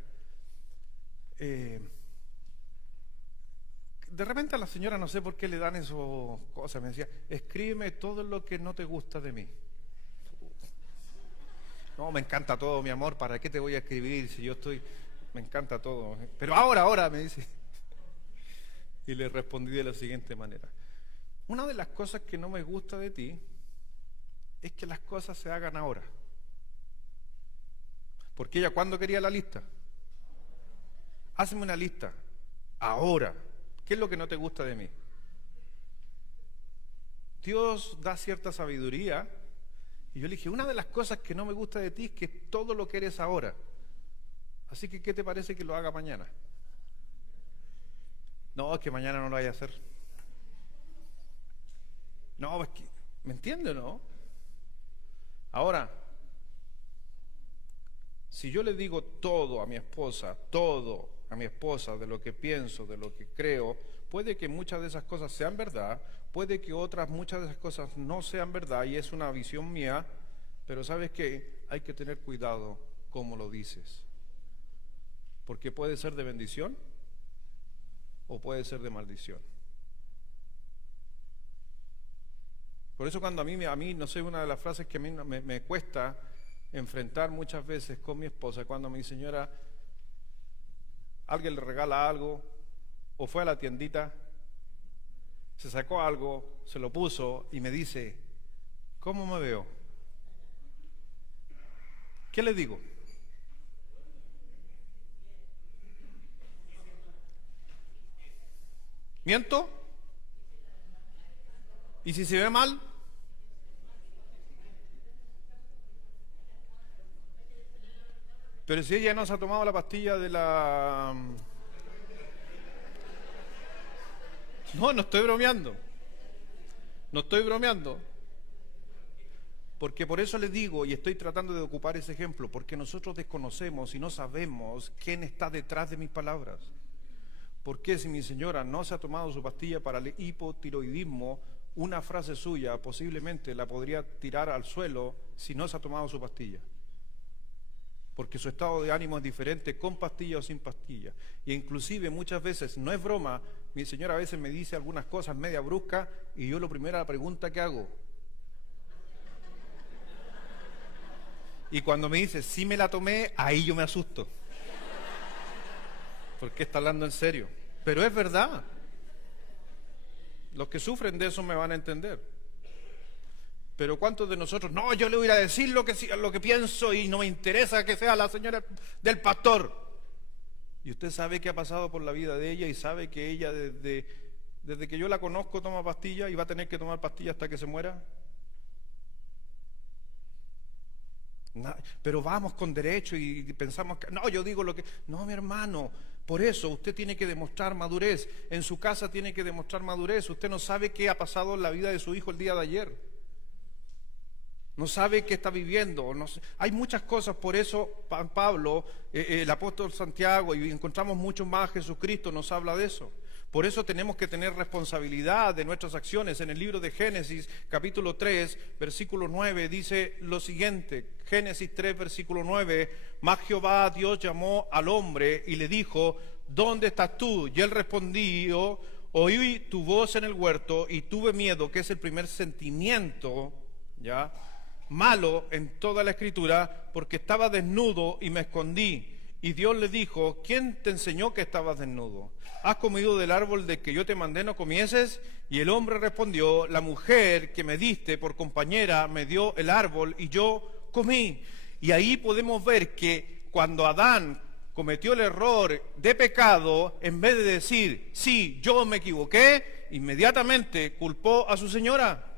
de repente a la señora no sé por qué le dan esas cosas, me decía, escríbeme todo lo que no te gusta de mí. No, me encanta todo, mi amor, ¿para qué te voy a escribir si yo estoy... Me encanta todo. Pero ahora, me dice. Y le respondí de la siguiente manera. Una de las cosas que no me gusta de ti es que las cosas se hagan ahora. Porque ella, ¿cuándo quería la lista? Hazme una lista. Ahora. ¿Qué es lo que no te gusta de mí? Dios da cierta sabiduría. Y yo le dije, una de las cosas que no me gusta de ti es que todo lo que eres ahora. Así que, ¿qué te parece que lo haga mañana? No, es que mañana no lo vaya a hacer. No, es que, ¿me entiende, no? Ahora, si yo le digo todo a mi esposa de lo que pienso, de lo que creo, puede que muchas de esas cosas sean verdad, puede que muchas de esas cosas no sean verdad y es una visión mía, pero ¿sabes qué? Hay que tener cuidado cómo lo dices, porque puede ser de bendición o puede ser de maldición. Por eso cuando a mí no sé, una de las frases que a mí me cuesta enfrentar muchas veces con mi esposa, cuando mi señora, alguien le regala algo, o fue a la tiendita, se sacó algo, se lo puso y me dice, ¿cómo me veo? ¿Qué le digo? ¿Miento? ¿Y si se ve mal? Pero si ella no se ha tomado la pastilla de la... No, no estoy bromeando. No estoy bromeando. Porque por eso les digo, y estoy tratando de ocupar ese ejemplo, porque nosotros desconocemos y no sabemos quién está detrás de mis palabras. Porque si mi señora no se ha tomado su pastilla para el hipotiroidismo, una frase suya posiblemente la podría tirar al suelo si no se ha tomado su pastilla. Porque su estado de ánimo es diferente con pastilla o sin pastilla. Y inclusive muchas veces, no es broma, mi señora a veces me dice algunas cosas media bruscas y yo la primera pregunta que hago. Y cuando me dice, sí me la tomé, ahí yo me asusto. Porque está hablando en serio. Pero es verdad. Los que sufren de eso me van a entender. Pero ¿cuántos de nosotros? No, yo le voy a decir lo que pienso y no me interesa que sea la señora del pastor. Y usted sabe qué ha pasado por la vida de ella y sabe que ella desde que yo la conozco toma pastillas y va a tener que tomar pastillas hasta que se muera. Pero vamos con derecho y pensamos que... No, yo digo lo que... No, mi hermano, por eso usted tiene que demostrar madurez. En su casa tiene que demostrar madurez. Usted no sabe qué ha pasado en la vida de su hijo el día de ayer. No sabe qué está viviendo. Hay muchas cosas, por eso Pablo, el apóstol Santiago, y encontramos mucho más, Jesucristo nos habla de eso. Por eso tenemos que tener responsabilidad de nuestras acciones. En el libro de Génesis, capítulo 3, versículo 9, dice lo siguiente. Génesis 3, versículo 9, mas Jehová Dios llamó al hombre y le dijo, ¿dónde estás tú? Y él respondió, oí tu voz en el huerto y tuve miedo, que es el primer sentimiento, ¿ya?, malo en toda la Escritura, porque estaba desnudo y me escondí. Y Dios le dijo, ¿quién te enseñó que estabas desnudo? ¿Has comido del árbol de que yo te mandé no comieses? Y el hombre respondió, la mujer que me diste por compañera me dio el árbol y yo comí. Y ahí podemos ver que cuando Adán cometió el error de pecado, en vez de decir, sí, yo me equivoqué, inmediatamente culpó a su señora.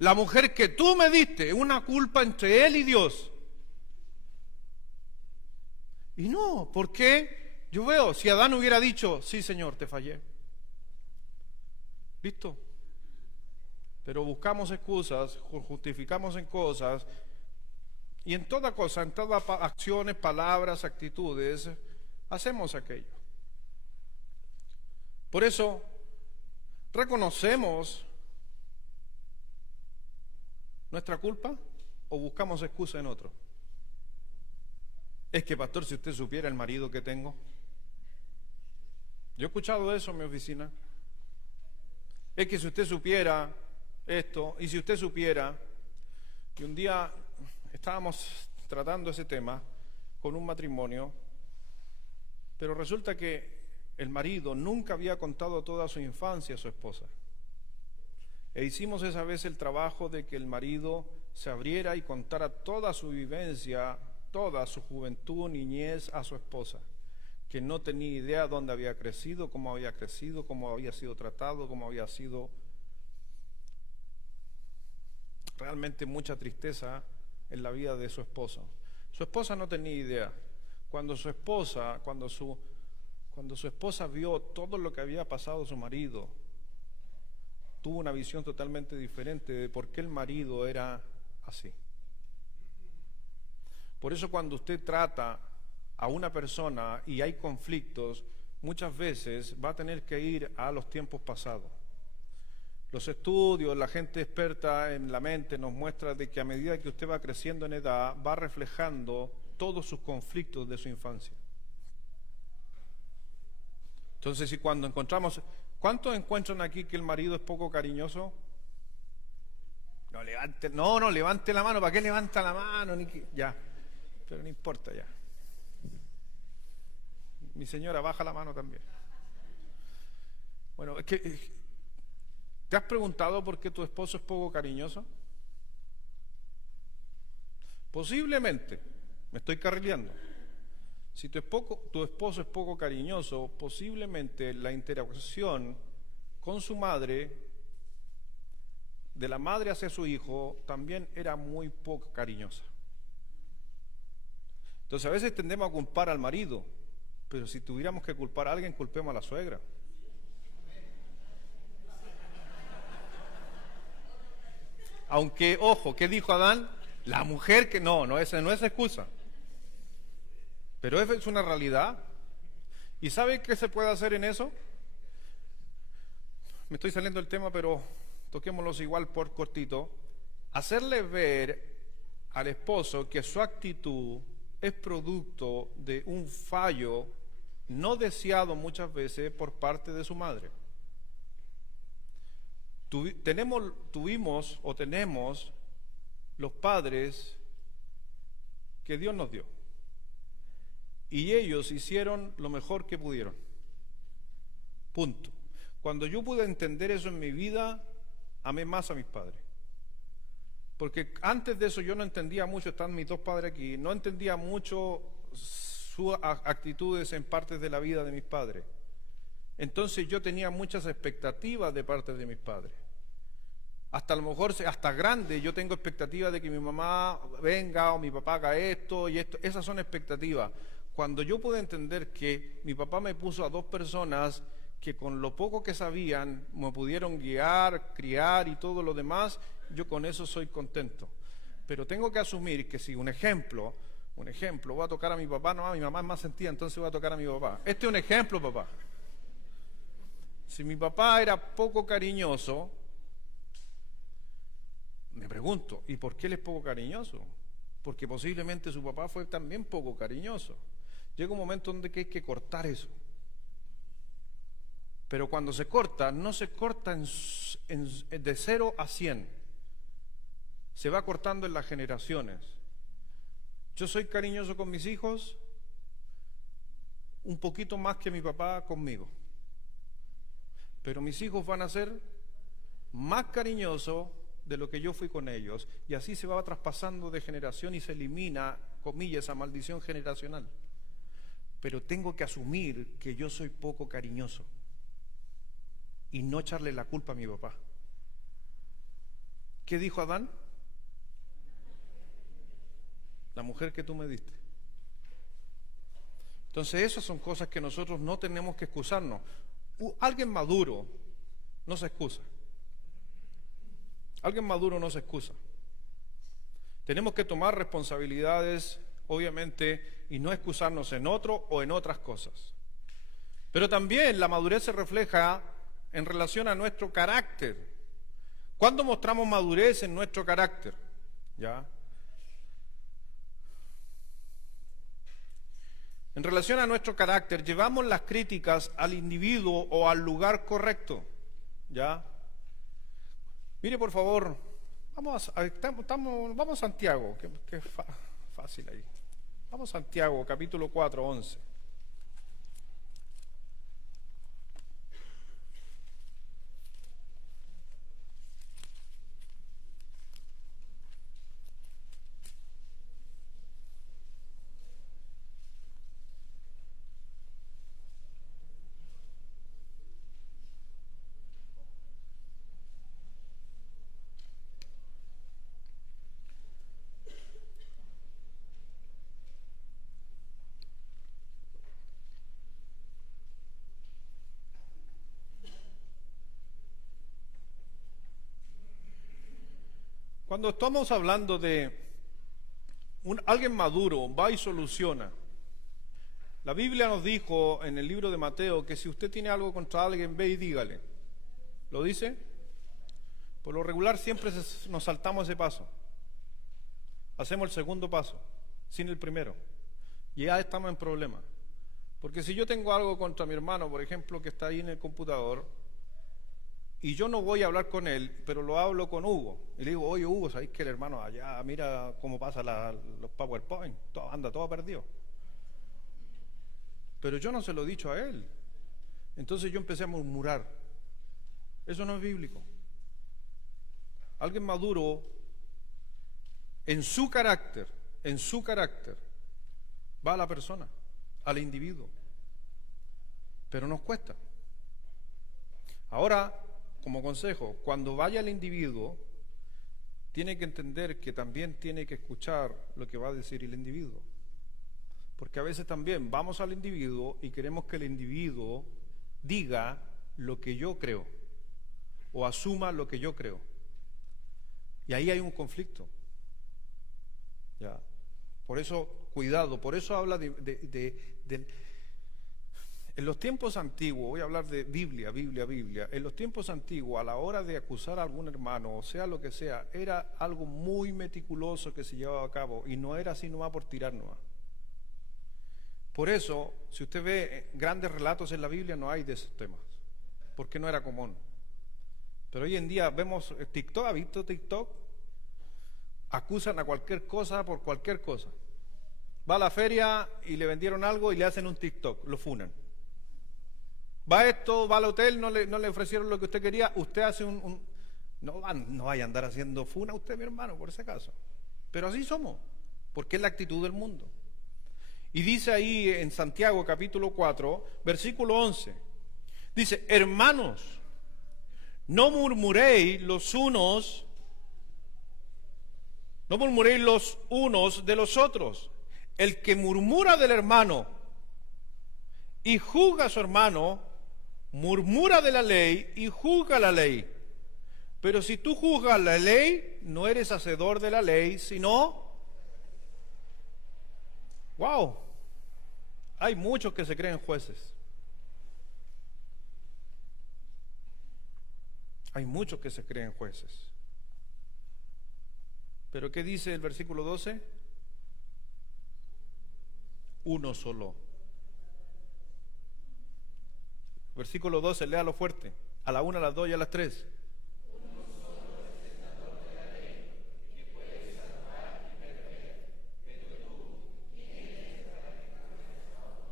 La mujer que tú me diste, una culpa entre él y Dios. Y no, ¿por qué? Yo veo, si Adán hubiera dicho, sí Señor, te fallé. ¿Listo? Pero buscamos excusas, justificamos en cosas, y en toda cosa, en todas acciones, palabras, actitudes, hacemos aquello. Por eso, reconocemos nuestra culpa o buscamos excusa en otro. Es que, pastor, si usted supiera el marido que tengo. Yo he escuchado eso en mi oficina. Es que si usted supiera esto, y si usted supiera, y un día estábamos tratando ese tema con un matrimonio, pero resulta que el marido nunca había contado toda su infancia a su esposa. E hicimos esa vez el trabajo de que el marido se abriera y contara toda su vivencia, toda su juventud, niñez a su esposa, que no tenía idea dónde había crecido, cómo había sido tratado, cómo había sido realmente mucha tristeza en la vida de su esposa. Su esposa no tenía idea. Cuando su esposa vio todo lo que había pasado a su marido, tuvo una visión totalmente diferente de por qué el marido era así. Por eso cuando usted trata a una persona y hay conflictos, muchas veces va a tener que ir a los tiempos pasados. Los estudios, la gente experta en la mente nos muestra de que a medida que usted va creciendo en edad, va reflejando todos sus conflictos de su infancia. Entonces, si cuando encontramos... ¿Cuántos encuentran aquí que el marido es poco cariñoso? No levante la mano. ¿Para qué levanta la mano? Ya, pero no importa ya. Mi señora baja la mano también. Bueno, es que ¿te has preguntado por qué tu esposo es poco cariñoso? Posiblemente, me estoy carrileando. Si tu esposo es poco cariñoso, posiblemente la interacción con su madre de la madre hacia su hijo también era muy poco cariñosa. Entonces a veces tendemos a culpar al marido, pero si tuviéramos que culpar a alguien, culpemos a la suegra. Aunque, ojo, ¿qué dijo Adán? La mujer que... No, esa no es excusa. Pero es una realidad. ¿Y sabe qué se puede hacer en eso? Me estoy saliendo del tema, pero toquémoslos igual por cortito. Hacerle ver al esposo que su actitud es producto de un fallo no deseado muchas veces por parte de su madre. Tuvimos los padres que Dios nos dio. Y ellos hicieron lo mejor que pudieron. Punto. Cuando yo pude entender eso en mi vida, amé más a mis padres. Porque antes de eso yo no entendía mucho, están mis dos padres aquí, no entendía mucho sus actitudes en partes de la vida de mis padres. Entonces yo tenía muchas expectativas de parte de mis padres. Hasta a lo mejor, hasta grande, yo tengo expectativas de que mi mamá venga o mi papá haga esto y esto. Esas son expectativas. Cuando yo pude entender que mi papá me puso a dos personas que con lo poco que sabían me pudieron guiar, criar y todo lo demás, yo con eso soy contento. Pero tengo que asumir que si un ejemplo, voy a tocar a mi papá, no, mi mamá es más sentida, entonces voy a tocar a mi papá. Este es un ejemplo, papá. Si mi papá era poco cariñoso, me pregunto, ¿y por qué él es poco cariñoso? Porque posiblemente su papá fue también poco cariñoso. Llega un momento donde hay que cortar eso. Pero cuando se corta, no se corta de 0 a 100. Se va cortando en las generaciones. Yo soy cariñoso con mis hijos un poquito más que mi papá conmigo. Pero mis hijos van a ser más cariñosos de lo que yo fui con ellos. Y así se va traspasando de generación y se elimina, comillas, esa maldición generacional. Pero tengo que asumir que yo soy poco cariñoso y no echarle la culpa a mi papá. ¿Qué dijo Adán? La mujer que tú me diste. Entonces esas son cosas que nosotros no tenemos que excusarnos. Alguien maduro no se excusa. Alguien maduro no se excusa. Tenemos que tomar responsabilidades, obviamente, y no excusarnos en otro o en otras cosas. Pero también la madurez se refleja en relación a nuestro carácter. ¿Cuándo mostramos madurez en nuestro carácter? ¿Ya? En relación a nuestro carácter, llevamos las críticas al individuo o al lugar correcto. ¿Ya? Mire, por favor, vamos a Santiago, que es fácil ahí. Vamos a Santiago, capítulo 4, 11. Cuando estamos hablando de alguien maduro, va y soluciona. La Biblia nos dijo en el libro de Mateo que si usted tiene algo contra alguien, ve y dígale. ¿Lo dice? Por lo regular siempre nos saltamos ese paso. Hacemos el segundo paso, sin el primero. Y ya estamos en problemas. Porque si yo tengo algo contra mi hermano, por ejemplo, que está ahí en el computador, y yo no voy a hablar con él, pero lo hablo con Hugo. Y le digo, oye Hugo, ¿sabes que el hermano allá, mira cómo pasa los PowerPoint? Anda todo perdido. Pero yo no se lo he dicho a él. Entonces yo empecé a murmurar. Eso no es bíblico. Alguien maduro, en su carácter, va a la persona, al individuo. Pero nos cuesta. Ahora, como consejo, cuando vaya el individuo, tiene que entender que también tiene que escuchar lo que va a decir el individuo. Porque a veces también vamos al individuo y queremos que el individuo diga lo que yo creo o asuma lo que yo creo. Y ahí hay un conflicto. ¿Ya? Por eso, cuidado, por eso habla en los tiempos antiguos, voy a hablar de Biblia, en los tiempos antiguos, a la hora de acusar a algún hermano, o sea lo que sea, era algo muy meticuloso que se llevaba a cabo, y no era así nomás por tirar nomás. Por eso, si usted ve grandes relatos en la Biblia, no hay de esos temas, porque no era común. Pero hoy en día vemos TikTok, ¿ha visto TikTok? Acusan a cualquier cosa por cualquier cosa. Va a la feria y le vendieron algo y le hacen un TikTok, lo funan. Va al hotel, no le ofrecieron lo que usted quería, usted hace no vaya a andar haciendo funa usted, mi hermano, por ese caso. Pero así somos, porque es la actitud del mundo. Y dice ahí en Santiago capítulo 4, versículo 11, dice: hermanos, no murmuréis los unos de los otros. El que murmura del hermano y juzga a su hermano, murmura de la ley y juzga la ley. Pero si tú juzgas la ley, no eres hacedor de la ley, sino... ¡Wow! Hay muchos que se creen jueces. Hay muchos que se creen jueces. ¿Pero qué dice el versículo 12? Uno solo. Versículo 12, léalo fuerte. A la 1, a las 2 y a las 3. Uno solo es tentador de la ley, que puede salvar y perder. Pero tú, ¿quién eres para dejarme salvo?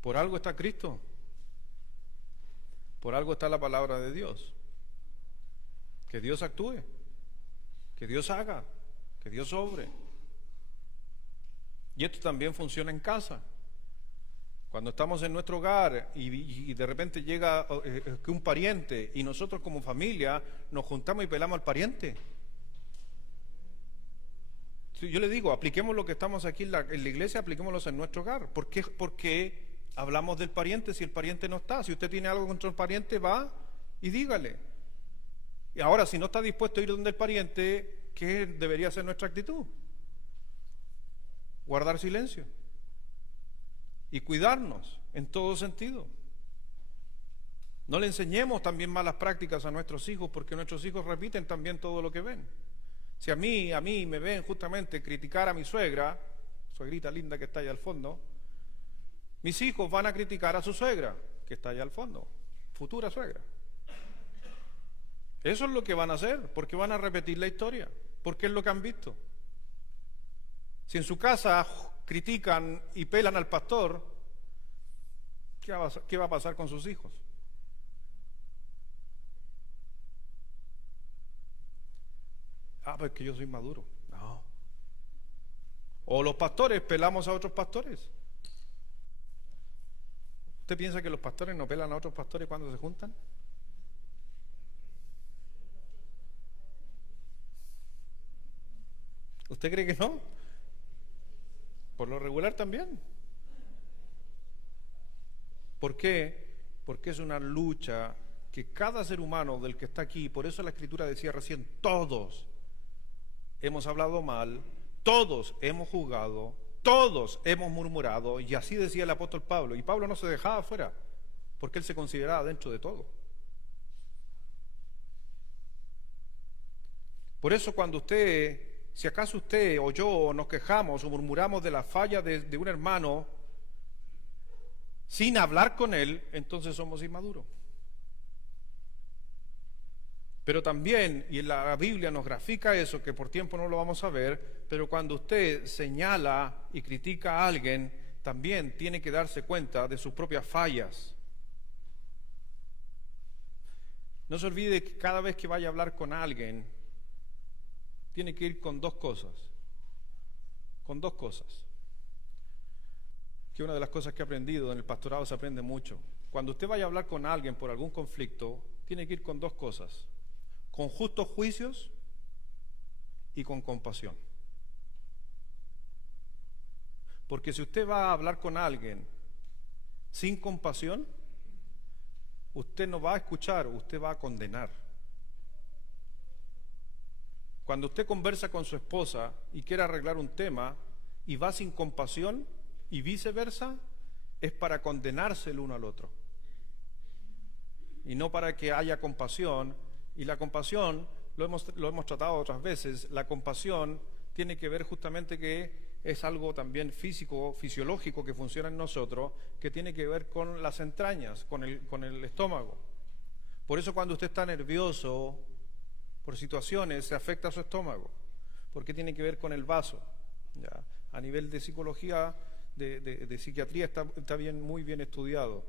Por algo está Cristo. Por algo está la palabra de Dios. Que Dios actúe. Que Dios haga. Que Dios obre. Y esto también funciona en casa. Cuando estamos en nuestro hogar y de repente llega un pariente y nosotros como familia nos juntamos y pelamos al pariente. Yo le digo, apliquemos lo que estamos aquí en la iglesia, apliquémoslo en nuestro hogar. ¿Por qué hablamos del pariente si el pariente no está? Si usted tiene algo contra el pariente, va y dígale. Y ahora, si no está dispuesto a ir donde el pariente, ¿qué debería ser nuestra actitud? Guardar silencio y cuidarnos en todo sentido. No le enseñemos también malas prácticas a nuestros hijos, porque nuestros hijos repiten también todo lo que ven. Si a mí me ven justamente criticar a mi suegrita linda que está allá al fondo, mis hijos van a criticar a su suegra, que está allá al fondo, futura suegra. Eso es lo que van a hacer, porque van a repetir la historia, porque es lo que han visto. Si en su casa critican y pelan al pastor, ¿qué va a pasar con sus hijos? Pues que yo soy maduro. No. O los pastores pelamos a otros pastores. ¿Usted piensa que los pastores no pelan a otros pastores cuando se juntan? ¿Usted cree que no? Por lo regular también. ¿Por qué? Porque es una lucha que cada ser humano del que está aquí, por eso la Escritura decía recién, todos hemos hablado mal, todos hemos juzgado, todos hemos murmurado, y así decía el apóstol Pablo. Y Pablo no se dejaba afuera, porque él se consideraba dentro de todo. Por eso cuando si acaso usted o yo nos quejamos o murmuramos de la falla de un hermano sin hablar con él, entonces somos inmaduros. Pero también, y en la Biblia nos grafica eso, que por tiempo no lo vamos a ver, pero cuando usted señala y critica a alguien, también tiene que darse cuenta de sus propias fallas. No se olvide que cada vez que vaya a hablar con alguien, tiene que ir con dos cosas. Con dos cosas. Que una de las cosas que he aprendido en el pastorado se aprende mucho. Cuando usted vaya a hablar con alguien por algún conflicto, tiene que ir con dos cosas: con justos juicios y con compasión. Porque si usted va a hablar con alguien sin compasión, usted no va a escuchar, usted va a condenar. Cuando usted conversa con su esposa y quiere arreglar un tema y va sin compasión y viceversa, es para condenarse el uno al otro. Y no para que haya compasión. Y la compasión, lo hemos tratado otras veces, la compasión tiene que ver justamente que es algo también físico, fisiológico que funciona en nosotros, que tiene que ver con las entrañas, con el estómago. Por eso cuando usted está nervioso por situaciones, se afecta a su estómago, porque tiene que ver con el vaso. ¿Ya? A nivel de psicología, de psiquiatría está muy bien estudiado.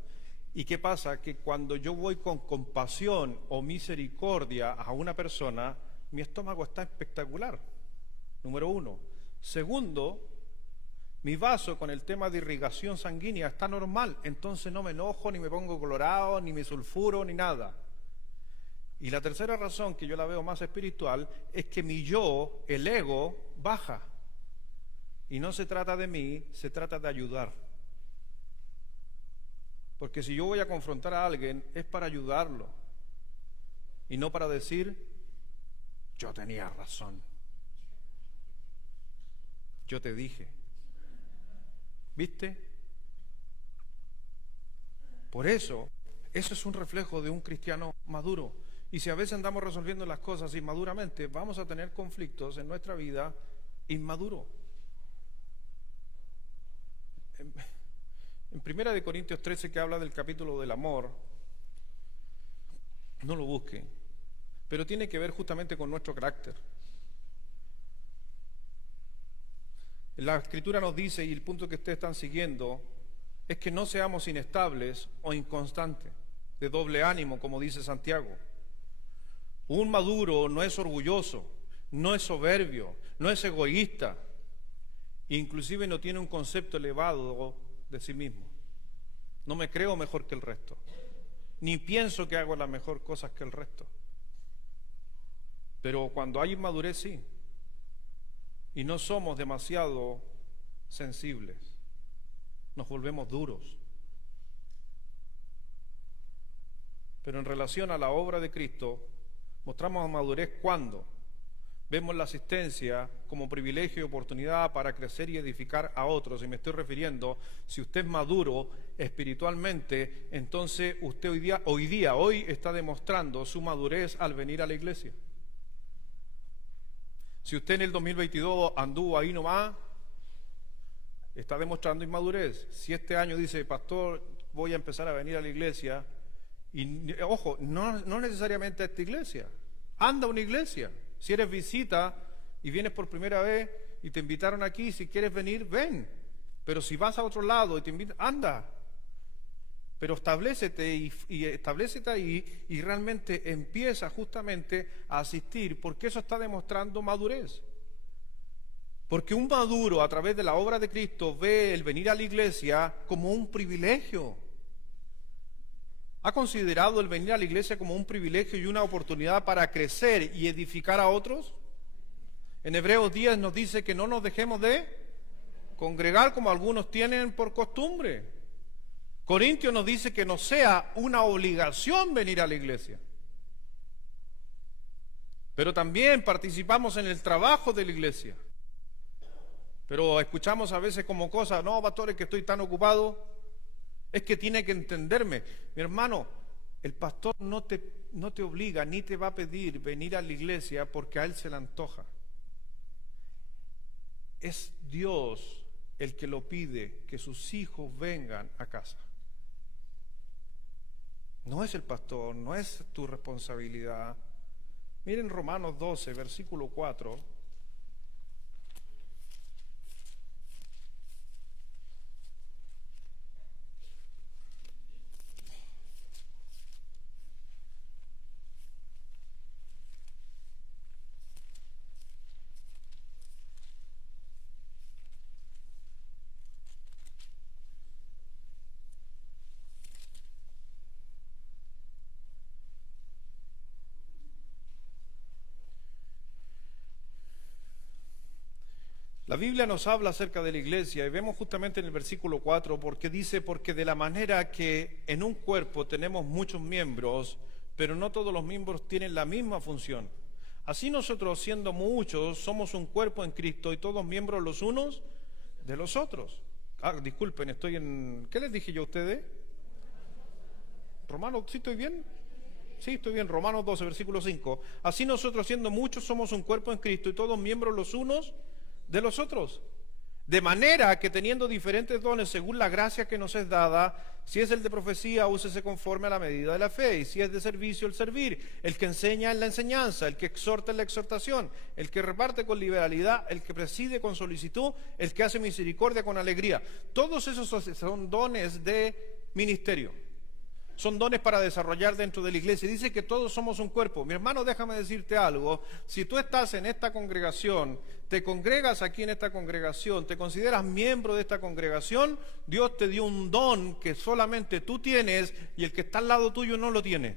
¿Y qué pasa? Que cuando yo voy con compasión o misericordia a una persona, mi estómago está espectacular, número uno. Segundo, mi vaso con el tema de irrigación sanguínea está normal, entonces no me enojo, ni me pongo colorado, ni me sulfuro, ni nada. Y la tercera razón, que yo la veo más espiritual, es que mi yo, el ego, baja. Y no se trata de mí, se trata de ayudar. Porque si yo voy a confrontar a alguien, es para ayudarlo. Y no para decir, yo tenía razón. Yo te dije. ¿Viste? Por eso es un reflejo de un cristiano maduro. Y si a veces andamos resolviendo las cosas inmaduramente, vamos a tener conflictos en nuestra vida inmaduros. En 1 Corintios 13, que habla del capítulo del amor, no lo busquen, pero tiene que ver justamente con nuestro carácter. La Escritura nos dice, y el punto que ustedes están siguiendo, es que no seamos inestables o inconstantes, de doble ánimo, como dice Santiago. Un maduro no es orgulloso, no es soberbio, no es egoísta, inclusive no tiene un concepto elevado de sí mismo. No me creo mejor que el resto, ni pienso que hago las mejores cosas que el resto. Pero cuando hay inmadurez, sí. Y no somos demasiado sensibles, nos volvemos duros. Pero en relación a la obra de Cristo, mostramos madurez cuando vemos la asistencia como privilegio y oportunidad para crecer y edificar a otros. Y me estoy refiriendo, si usted es maduro espiritualmente, entonces usted hoy está demostrando su madurez al venir a la iglesia. Si usted en el 2022 anduvo ahí nomás, está demostrando inmadurez. Si este año dice, pastor, voy a empezar a venir a la iglesia, y ojo, no necesariamente a esta iglesia, anda a una iglesia. Si eres visita y vienes por primera vez y te invitaron aquí, si quieres venir, ven. Pero si vas a otro lado y te invitan, anda. Pero establécete y establécete ahí y realmente empieza justamente a asistir, porque eso está demostrando madurez. Porque un maduro a través de la obra de Cristo ve el venir a la iglesia como un privilegio. ¿Ha considerado el venir a la iglesia como un privilegio y una oportunidad para crecer y edificar a otros? En Hebreos 10 nos dice que no nos dejemos de congregar como algunos tienen por costumbre. Corintios nos dice que no sea una obligación venir a la iglesia. Pero también participamos en el trabajo de la iglesia. Pero escuchamos a veces como cosas, no, pastores, que estoy tan ocupado. Es que tiene que entenderme. Mi hermano, el pastor no te obliga ni te va a pedir venir a la iglesia porque a él se le antoja. Es Dios el que lo pide, que sus hijos vengan a casa. No es el pastor, no es tu responsabilidad. Miren Romanos 12, versículo 4. La Biblia nos habla acerca de la iglesia y vemos justamente en el versículo 4 porque dice, porque de la manera que en un cuerpo tenemos muchos miembros, pero no todos los miembros tienen la misma función. Así nosotros, siendo muchos, somos un cuerpo en Cristo y todos miembros los unos de los otros. Disculpen, estoy en... ¿Qué les dije yo a ustedes? Romanos, ¿sí estoy bien? Sí, estoy bien. Romanos 12, versículo 5. Así nosotros, siendo muchos, somos un cuerpo en Cristo y todos miembros los unos de los otros. De manera que teniendo diferentes dones según la gracia que nos es dada, si es el de profecía, úsese conforme a la medida de la fe, y si es de servicio, el servir, el que enseña en la enseñanza, el que exhorta en la exhortación, el que reparte con liberalidad, el que preside con solicitud, el que hace misericordia con alegría. Todos esos son dones de ministerio. Son dones para desarrollar dentro de la iglesia. Dice que todos somos un cuerpo. Mi hermano, déjame decirte algo. Si tú estás en esta congregación, te congregas aquí en esta congregación, te consideras miembro de esta congregación, Dios te dio un don que solamente tú tienes y el que está al lado tuyo no lo tiene.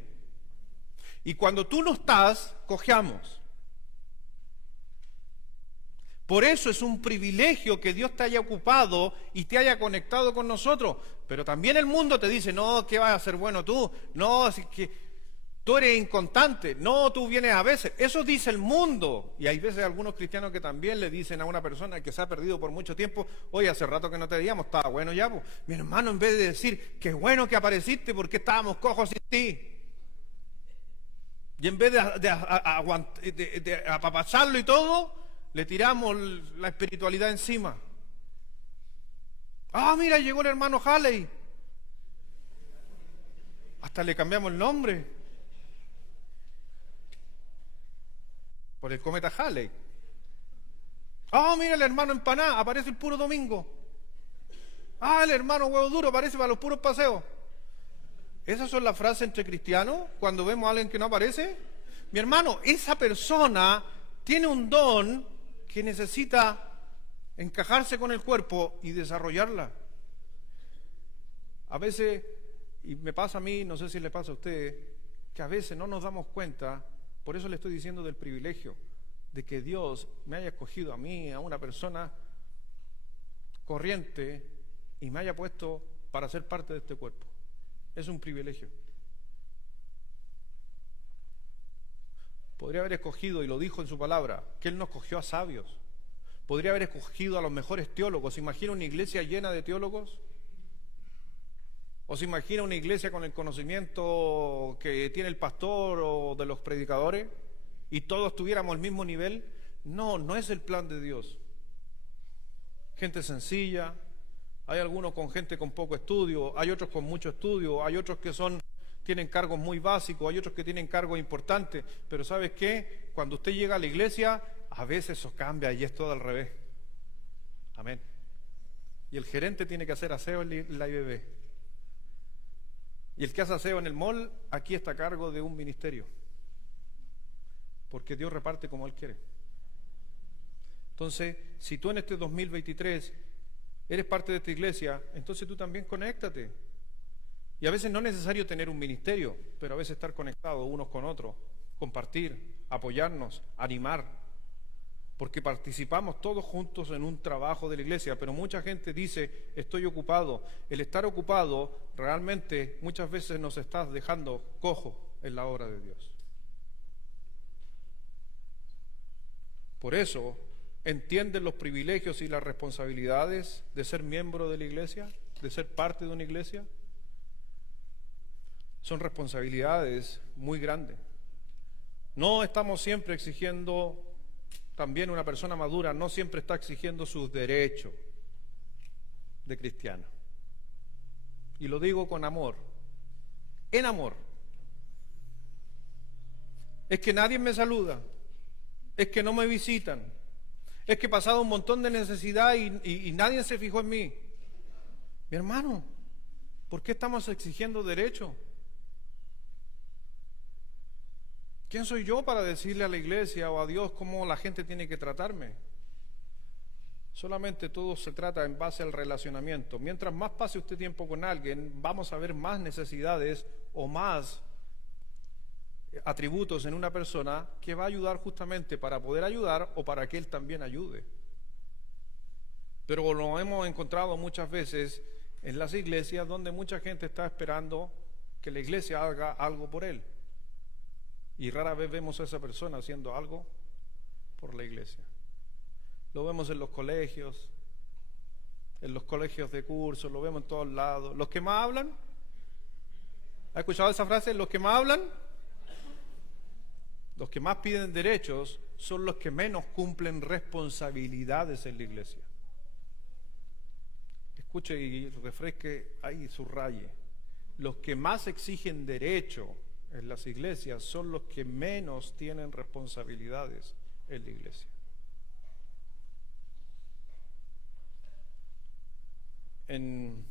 Y cuando tú no estás, cojeamos. Por eso es un privilegio que Dios te haya ocupado y te haya conectado con nosotros. Pero también el mundo te dice, no, ¿qué vas a ser bueno tú? No, así que tú eres inconstante. No, tú vienes a veces. Eso dice el mundo. Y hay veces algunos cristianos que también le dicen a una persona que se ha perdido por mucho tiempo, oye, hace rato que no te veíamos, estaba bueno ya, pues. Mi hermano, en vez de decir, qué bueno que apareciste porque estábamos cojos sin ti. Y en vez de apapacharlo y todo, le tiramos la espiritualidad encima. Mira, llegó el hermano Halley. Hasta le cambiamos el nombre. Por el cometa Halley. Mira, el hermano Empaná, aparece el puro domingo. El hermano Huevo Duro, aparece para los puros paseos. ¿Esas son las frases entre cristianos cuando vemos a alguien que no aparece? Mi hermano, esa persona tiene un don que necesita encajarse con el cuerpo y desarrollarla. A veces, y me pasa a mí, no sé si le pasa a usted, que a veces no nos damos cuenta, por eso le estoy diciendo del privilegio, de que Dios me haya escogido a mí, a una persona corriente, y me haya puesto para ser parte de este cuerpo. Es un privilegio. Podría haber escogido, y lo dijo en su palabra, que Él no escogió a sabios. Podría haber escogido a los mejores teólogos. ¿Se imagina una iglesia llena de teólogos? ¿O se imagina una iglesia con el conocimiento que tiene el pastor o de los predicadores? ¿Y todos tuviéramos el mismo nivel? No, no es el plan de Dios. Gente sencilla, hay algunos con gente con poco estudio, hay otros con mucho estudio, hay otros que tienen cargos muy básicos, hay otros que tienen cargos importantes, pero ¿sabes qué? Cuando usted llega a la iglesia, a veces eso cambia y es todo al revés. Amén. Y el gerente tiene que hacer aseo en la IBB. Y el que hace aseo en el mall, aquí está a cargo de un ministerio. Porque Dios reparte como Él quiere. Entonces, si tú en este 2023 eres parte de esta iglesia, entonces tú también conéctate. Y a veces no es necesario tener un ministerio, pero a veces estar conectados unos con otros, compartir, apoyarnos, animar, porque participamos todos juntos en un trabajo de la iglesia, pero mucha gente dice, estoy ocupado. El estar ocupado realmente muchas veces nos está dejando cojos en la obra de Dios. Por eso, ¿entienden los privilegios y las responsabilidades de ser miembro de la iglesia, de ser parte de una iglesia? Son responsabilidades muy grandes. No estamos siempre exigiendo, también una persona madura no siempre está exigiendo sus derechos de cristiano. Y lo digo con amor, en amor. Es que nadie me saluda, es que no me visitan, es que he pasado un montón de necesidad y nadie se fijó en mí. Mi hermano, ¿por qué estamos exigiendo derechos? ¿Quién soy yo para decirle a la iglesia o a Dios cómo la gente tiene que tratarme? Solamente todo se trata en base al relacionamiento. Mientras más pase usted tiempo con alguien, vamos a ver más necesidades o más atributos en una persona que va a ayudar justamente para poder ayudar o para que él también ayude. Pero lo hemos encontrado muchas veces en las iglesias donde mucha gente está esperando que la iglesia haga algo por él. Y rara vez vemos a esa persona haciendo algo por la iglesia. Lo vemos en los colegios de curso, lo vemos en todos lados. Los que más hablan, ¿ha escuchado esa frase? Los que más hablan, los que más piden derechos, son los que menos cumplen responsabilidades en la iglesia. Escuche y refresque ahí, subraye. Los que más exigen derecho en las iglesias son los que menos tienen responsabilidades en la iglesia. En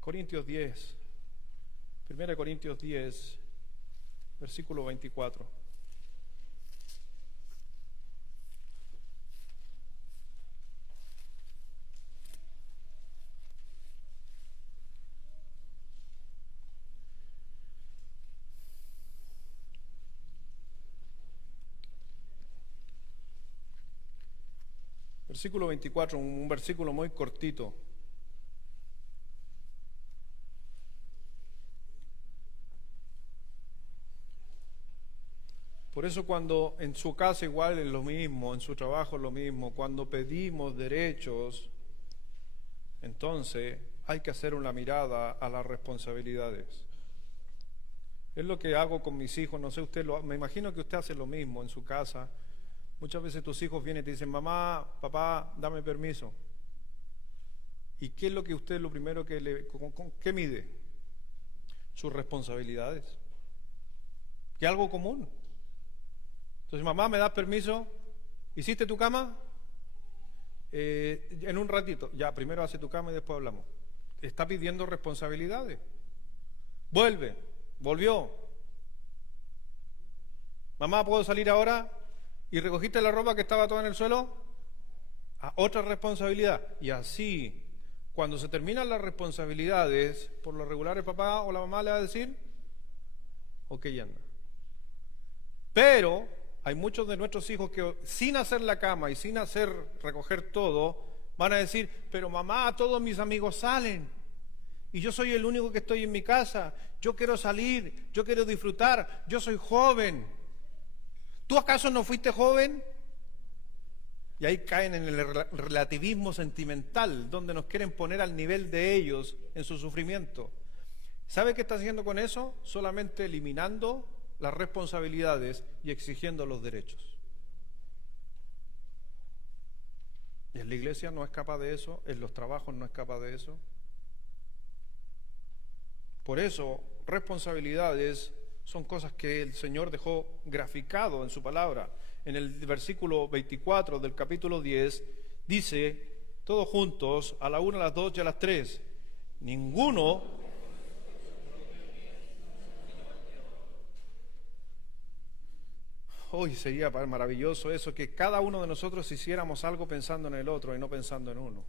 Corintios 10, 1 Corintios 10, versículo 24. Versículo 24, un versículo muy cortito. Por eso cuando en su casa igual es lo mismo, en su trabajo es lo mismo, cuando pedimos derechos, entonces hay que hacer una mirada a las responsabilidades. Es lo que hago con mis hijos, no sé usted, me imagino que usted hace lo mismo en su casa. Muchas veces tus hijos vienen y te dicen, mamá, papá, dame permiso. ¿Y qué es lo que usted, lo primero que qué mide? Sus responsabilidades. ¿Qué es algo común? Entonces, mamá, ¿me das permiso? ¿Hiciste tu cama? En un ratito. Ya, primero hace tu cama y después hablamos. Está pidiendo responsabilidades. Volvió. Mamá, ¿puedo salir ahora? ¿Y recogiste la ropa que estaba toda en el suelo? Otra responsabilidad. Y así, cuando se terminan las responsabilidades, por lo regular el papá o la mamá le va a decir, ok, anda. Pero hay muchos de nuestros hijos que sin hacer la cama y sin recoger todo, van a decir, pero mamá, todos mis amigos salen y yo soy el único que estoy en mi casa, yo quiero salir, yo quiero disfrutar, yo soy joven. ¿Tú acaso no fuiste joven? Y ahí caen en el relativismo sentimental, donde nos quieren poner al nivel de ellos en su sufrimiento. ¿Sabe qué está haciendo con eso? Solamente eliminando las responsabilidades y exigiendo los derechos. Y en la iglesia no es capaz de eso, en los trabajos no es capaz de eso. Por eso, responsabilidades son cosas que el Señor dejó graficado en su palabra. En el versículo 24 del capítulo 10 dice, todos juntos, a la 1, a las 2 y a las 3, ninguno... Hoy sería maravilloso eso, que cada uno de nosotros hiciéramos algo pensando en el otro y no pensando en uno.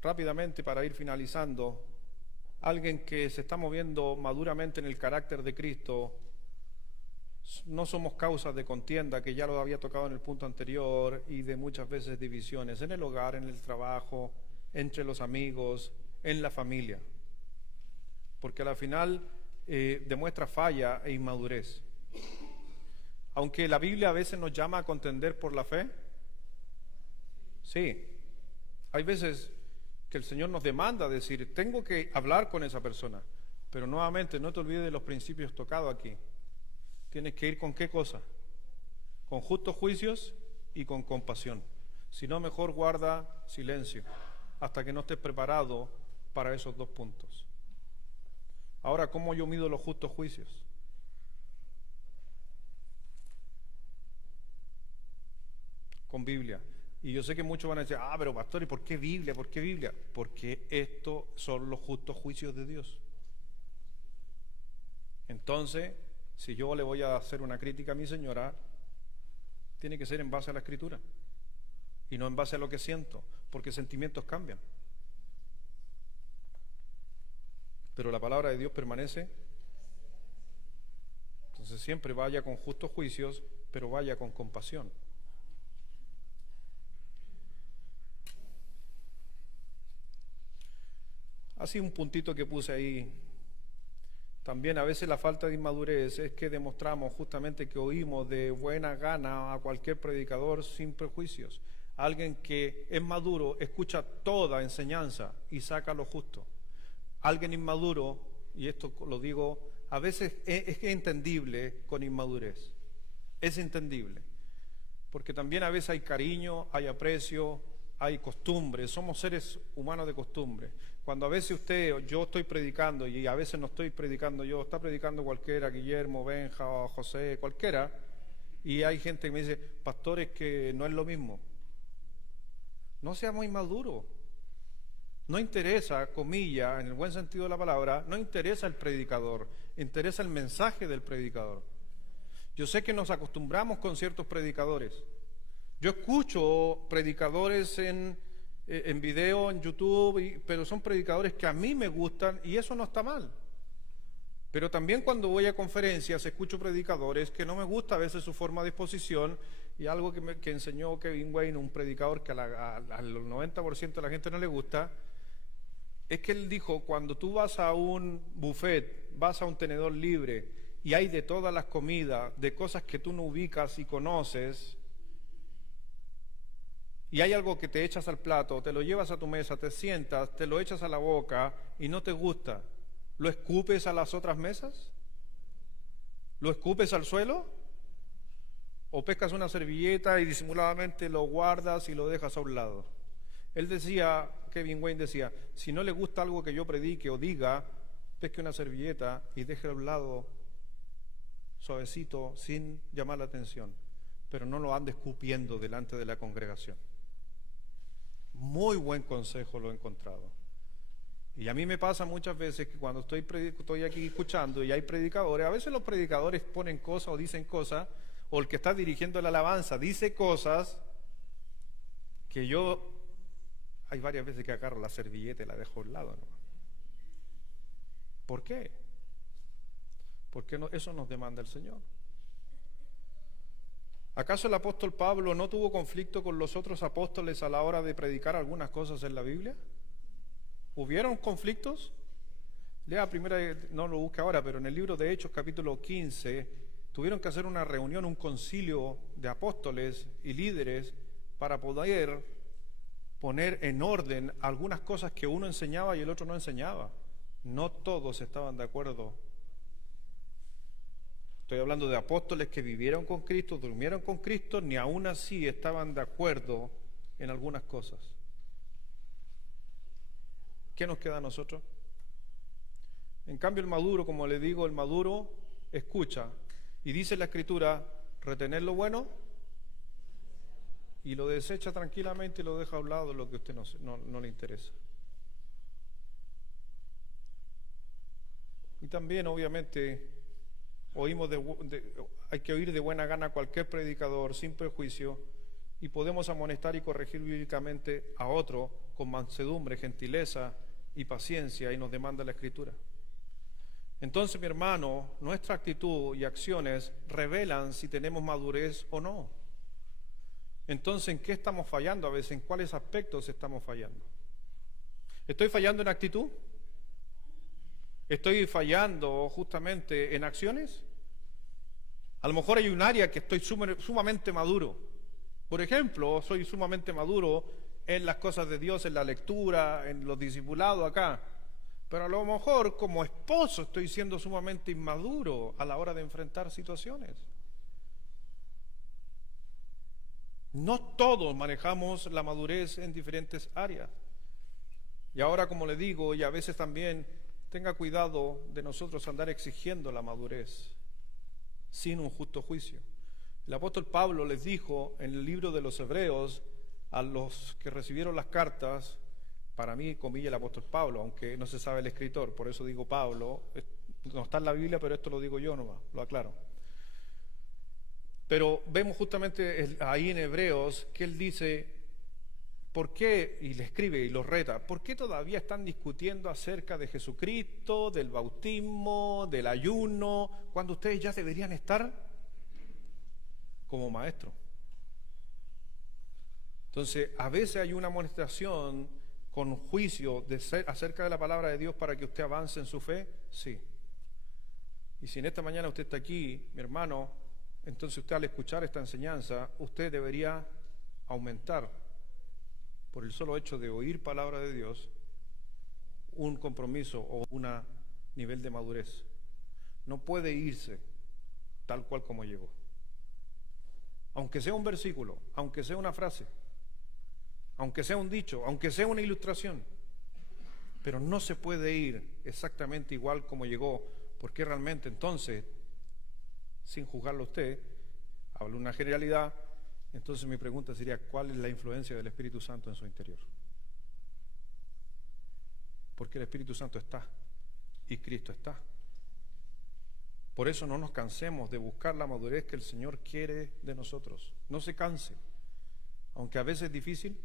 Rápidamente, para ir finalizando, alguien que se está moviendo maduramente en el carácter de Cristo, no somos causas de contienda, que ya lo había tocado en el punto anterior, y de muchas veces divisiones en el hogar, en el trabajo, entre los amigos, en la familia. Porque al final demuestra falla e inmadurez. Aunque la Biblia a veces nos llama a contender por la fe, sí, hay veces que el Señor nos demanda decir, tengo que hablar con esa persona, pero nuevamente no te olvides de los principios tocados aquí. Tienes que ir con qué cosa, con justos juicios y con compasión. Si no, mejor guarda silencio hasta que no estés preparado para esos dos puntos. Ahora, ¿cómo yo mido los justos juicios? Con Biblia. Y yo sé que muchos van a decir, pero pastor, ¿y por qué Biblia? ¿Por qué Biblia? Porque estos son los justos juicios de Dios. Entonces, si yo le voy a hacer una crítica a mi señora, tiene que ser en base a la Escritura y no en base a lo que siento, porque sentimientos cambian. Pero la palabra de Dios permanece. Entonces siempre vaya con justos juicios, pero vaya con compasión. Así un puntito que puse ahí. También a veces la falta de inmadurez es que demostramos justamente que oímos de buena gana a cualquier predicador sin prejuicios. Alguien que es maduro escucha toda enseñanza y saca lo justo. Alguien inmaduro, y esto lo digo, a veces es entendible con inmadurez. Es entendible. Porque también a veces hay cariño, hay aprecio, hay costumbre. Somos seres humanos de costumbre. Cuando a veces yo estoy predicando y a veces no estoy predicando yo, está predicando cualquiera, Guillermo, Benja o José, cualquiera, y hay gente que me dice, pastores, que no es lo mismo. No seamos inmaduros. No interesa, comilla, en el buen sentido de la palabra, no interesa el predicador, interesa el mensaje del predicador. Yo sé que nos acostumbramos con ciertos predicadores. Yo escucho predicadores en video, en YouTube, pero son predicadores que a mí me gustan y eso no está mal. Pero también cuando voy a conferencias escucho predicadores que no me gusta a veces su forma de exposición, y algo que enseñó Kevin Wayne, un predicador que al 90% de la gente no le gusta, es que él dijo, cuando tú vas a un buffet, vas a un tenedor libre y hay de todas las comidas, de cosas que tú no ubicas y conoces, y hay algo que te echas al plato, te lo llevas a tu mesa, te sientas, te lo echas a la boca y no te gusta, ¿lo escupes a las otras mesas? ¿Lo escupes al suelo? ¿O pescas una servilleta y disimuladamente lo guardas y lo dejas a un lado? Él decía, Kevin Wayne decía, si no le gusta algo que yo predique o diga, pesque una servilleta y déjelo a un lado suavecito, sin llamar la atención, pero no lo ande escupiendo delante de la congregación. Muy buen consejo lo he encontrado. Y a mí me pasa muchas veces que cuando estoy aquí escuchando y hay predicadores, a veces los predicadores ponen cosas o dicen cosas, o el que está dirigiendo la alabanza dice cosas que yo, hay varias veces que agarro la servilleta y la dejo a un lado, ¿no? ¿Por qué? Porque eso nos demanda el Señor. ¿Acaso el apóstol Pablo no tuvo conflicto con los otros apóstoles a la hora de predicar algunas cosas en la Biblia? ¿Hubieron conflictos? Lea primera, no lo busque ahora, pero en el libro de Hechos capítulo 15, tuvieron que hacer una reunión, un concilio de apóstoles y líderes para poder poner en orden algunas cosas que uno enseñaba y el otro no enseñaba. No todos estaban de acuerdo. Estoy hablando de apóstoles que vivieron con Cristo, durmieron con Cristo, ni aún así estaban de acuerdo en algunas cosas. ¿Qué nos queda a nosotros? En cambio, el maduro, como le digo, el maduro escucha y dice la Escritura, retener lo bueno y lo desecha tranquilamente y lo deja a un lado, lo que a usted no le interesa. Y también, obviamente, hay que oír de buena gana a cualquier predicador sin prejuicio, y podemos amonestar y corregir bíblicamente a otro con mansedumbre, gentileza y paciencia, y nos demanda la Escritura. Entonces, mi hermano, nuestra actitud y acciones revelan si tenemos madurez o no. Entonces, ¿en qué estamos fallando a veces? ¿En cuáles aspectos estamos fallando? ¿Estoy fallando en actitud? ¿Estoy fallando justamente en acciones? A lo mejor hay un área que estoy sumamente maduro. Por ejemplo, soy sumamente maduro en las cosas de Dios, en la lectura, en los discipulados acá. Pero a lo mejor como esposo estoy siendo sumamente inmaduro a la hora de enfrentar situaciones. No todos manejamos la madurez en diferentes áreas. Y ahora, como le digo, y a veces también, tenga cuidado de nosotros andar exigiendo la madurez sin un justo juicio. El apóstol Pablo les dijo en el libro de los Hebreos a los que recibieron las cartas, para mí, comilla, el apóstol Pablo, aunque no se sabe el escritor, por eso digo Pablo, no está en la Biblia, pero esto lo digo yo nomás, lo aclaro. Pero vemos justamente ahí en Hebreos que él dice, ¿por qué? Y le escribe y los reta, ¿por qué todavía están discutiendo acerca de Jesucristo, del bautismo, del ayuno, cuando ustedes ya deberían estar como maestros? Entonces, a veces hay una amonestación con juicio acerca de la palabra de Dios para que usted avance en su fe? Sí. Y si en esta mañana usted está aquí, mi hermano, entonces usted al escuchar esta enseñanza, usted debería aumentar, por el solo hecho de oír palabra de Dios, un compromiso o un nivel de madurez. No puede irse tal cual como llegó. Aunque sea un versículo, aunque sea una frase, aunque sea un dicho, aunque sea una ilustración, pero no se puede ir exactamente igual como llegó, porque realmente entonces, sin juzgarlo a usted, hablo una generalidad, entonces mi pregunta sería, ¿cuál es la influencia del Espíritu Santo en su interior? Porque el Espíritu Santo está y Cristo está. Por eso no nos cansemos de buscar la madurez que el Señor quiere de nosotros. No se canse, aunque a veces es difícil.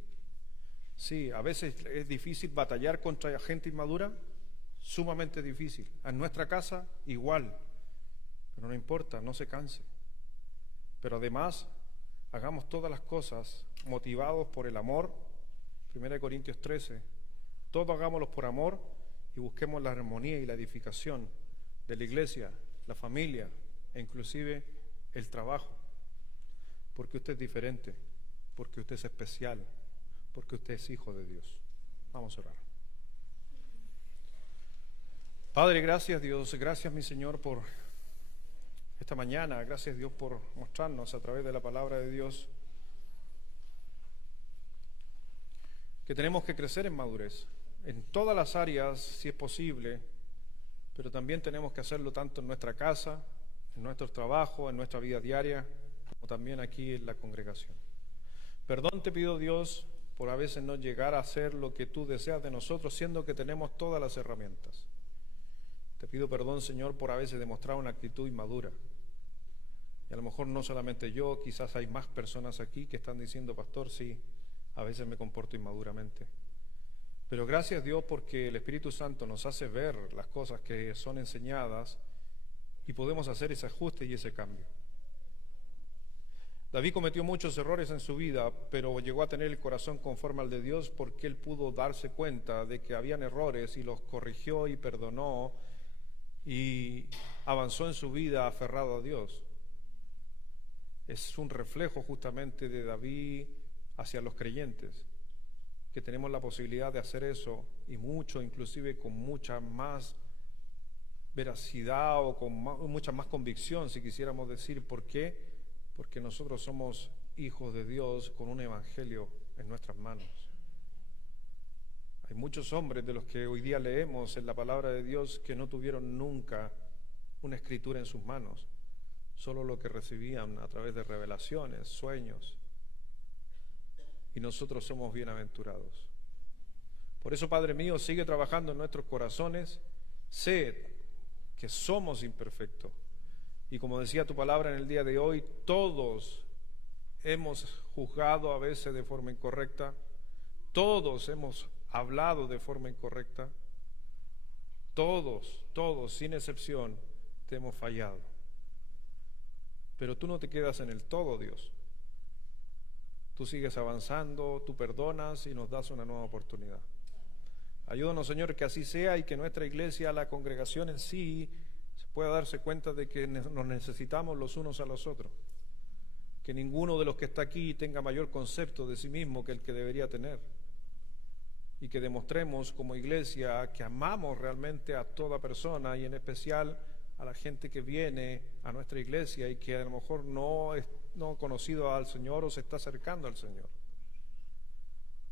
Sí, a veces es difícil batallar contra gente inmadura, sumamente difícil. En nuestra casa igual, pero no importa, no se canse. Pero además, hagamos todas las cosas motivados por el amor. 1 Corintios 13, todo hagámoslo por amor y busquemos la armonía y la edificación de la iglesia, la familia e inclusive el trabajo. Porque usted es diferente, porque usted es especial, porque usted es hijo de Dios. Vamos a orar. Padre, gracias Dios, gracias mi Señor por esta mañana, gracias Dios por mostrarnos a través de la palabra de Dios que tenemos que crecer en madurez, en todas las áreas si es posible, pero también tenemos que hacerlo tanto en nuestra casa, en nuestro trabajo, en nuestra vida diaria, como también aquí en la congregación. Perdón te pido Dios por a veces no llegar a hacer lo que tú deseas de nosotros, siendo que tenemos todas las herramientas. Te pido perdón, Señor, por a veces demostrar una actitud inmadura. Y a lo mejor no solamente yo, quizás hay más personas aquí que están diciendo, pastor, sí, a veces me comporto inmaduramente. Pero gracias Dios porque el Espíritu Santo nos hace ver las cosas que son enseñadas y podemos hacer ese ajuste y ese cambio. David cometió muchos errores en su vida, pero llegó a tener el corazón conforme al de Dios porque él pudo darse cuenta de que habían errores y los corrigió y perdonó y avanzó en su vida aferrado a Dios. Es un reflejo justamente de David hacia los creyentes, que tenemos la posibilidad de hacer eso y mucho, inclusive con mucha más veracidad o con mucha más convicción, si quisiéramos decir. ¿Por qué? Porque nosotros somos hijos de Dios con un evangelio en nuestras manos. Hay muchos hombres de los que hoy día leemos en la palabra de Dios que no tuvieron nunca una escritura en sus manos, solo lo que recibían a través de revelaciones, sueños. Y nosotros somos bienaventurados. Por eso, Padre mío, sigue trabajando en nuestros corazones. Sé que somos imperfectos. Y como decía tu palabra en el día de hoy, todos hemos juzgado a veces de forma incorrecta, todos hemos hablado de forma incorrecta, todos, sin excepción, te hemos fallado. Pero tú no te quedas en el todo, Dios. Tú sigues avanzando, tú perdonas y nos das una nueva oportunidad. Ayúdanos, Señor, que así sea y que nuestra iglesia, la congregación en sí, pueda darse cuenta de que nos necesitamos los unos a los otros. Que ninguno de los que está aquí tenga mayor concepto de sí mismo que el que debería tener. Y que demostremos como iglesia que amamos realmente a toda persona y en especial a la gente que viene a nuestra iglesia y que a lo mejor no ha conocido al Señor o se está acercando al Señor.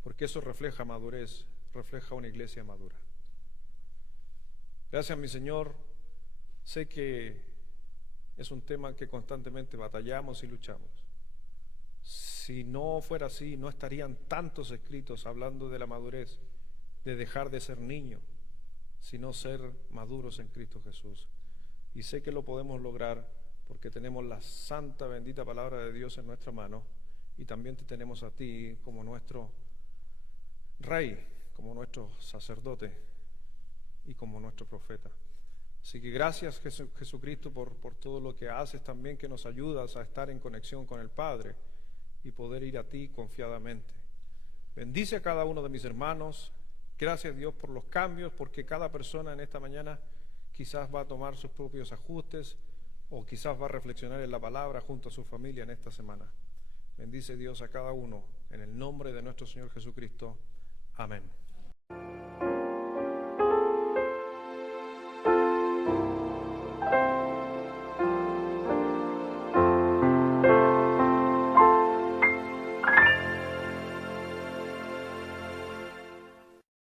Porque eso refleja madurez, refleja una iglesia madura. Gracias, mi Señor. Sé que es un tema que constantemente batallamos y luchamos. Si no fuera así, no estarían tantos escritos hablando de la madurez, de dejar de ser niño, sino ser maduros en Cristo Jesús. Y sé que lo podemos lograr porque tenemos la santa, bendita palabra de Dios en nuestra mano y también te tenemos a ti como nuestro Rey, como nuestro sacerdote y como nuestro profeta. Así que gracias Jesucristo por todo lo que haces también, que nos ayudas a estar en conexión con el Padre y poder ir a ti confiadamente. Bendice a cada uno de mis hermanos Gracias, Dios, por los cambios, porque cada persona en esta mañana quizás va a tomar sus propios ajustes o quizás va a reflexionar en la palabra junto a su familia en esta semana. Bendice Dios a cada uno en el nombre de nuestro Señor Jesucristo. Amén.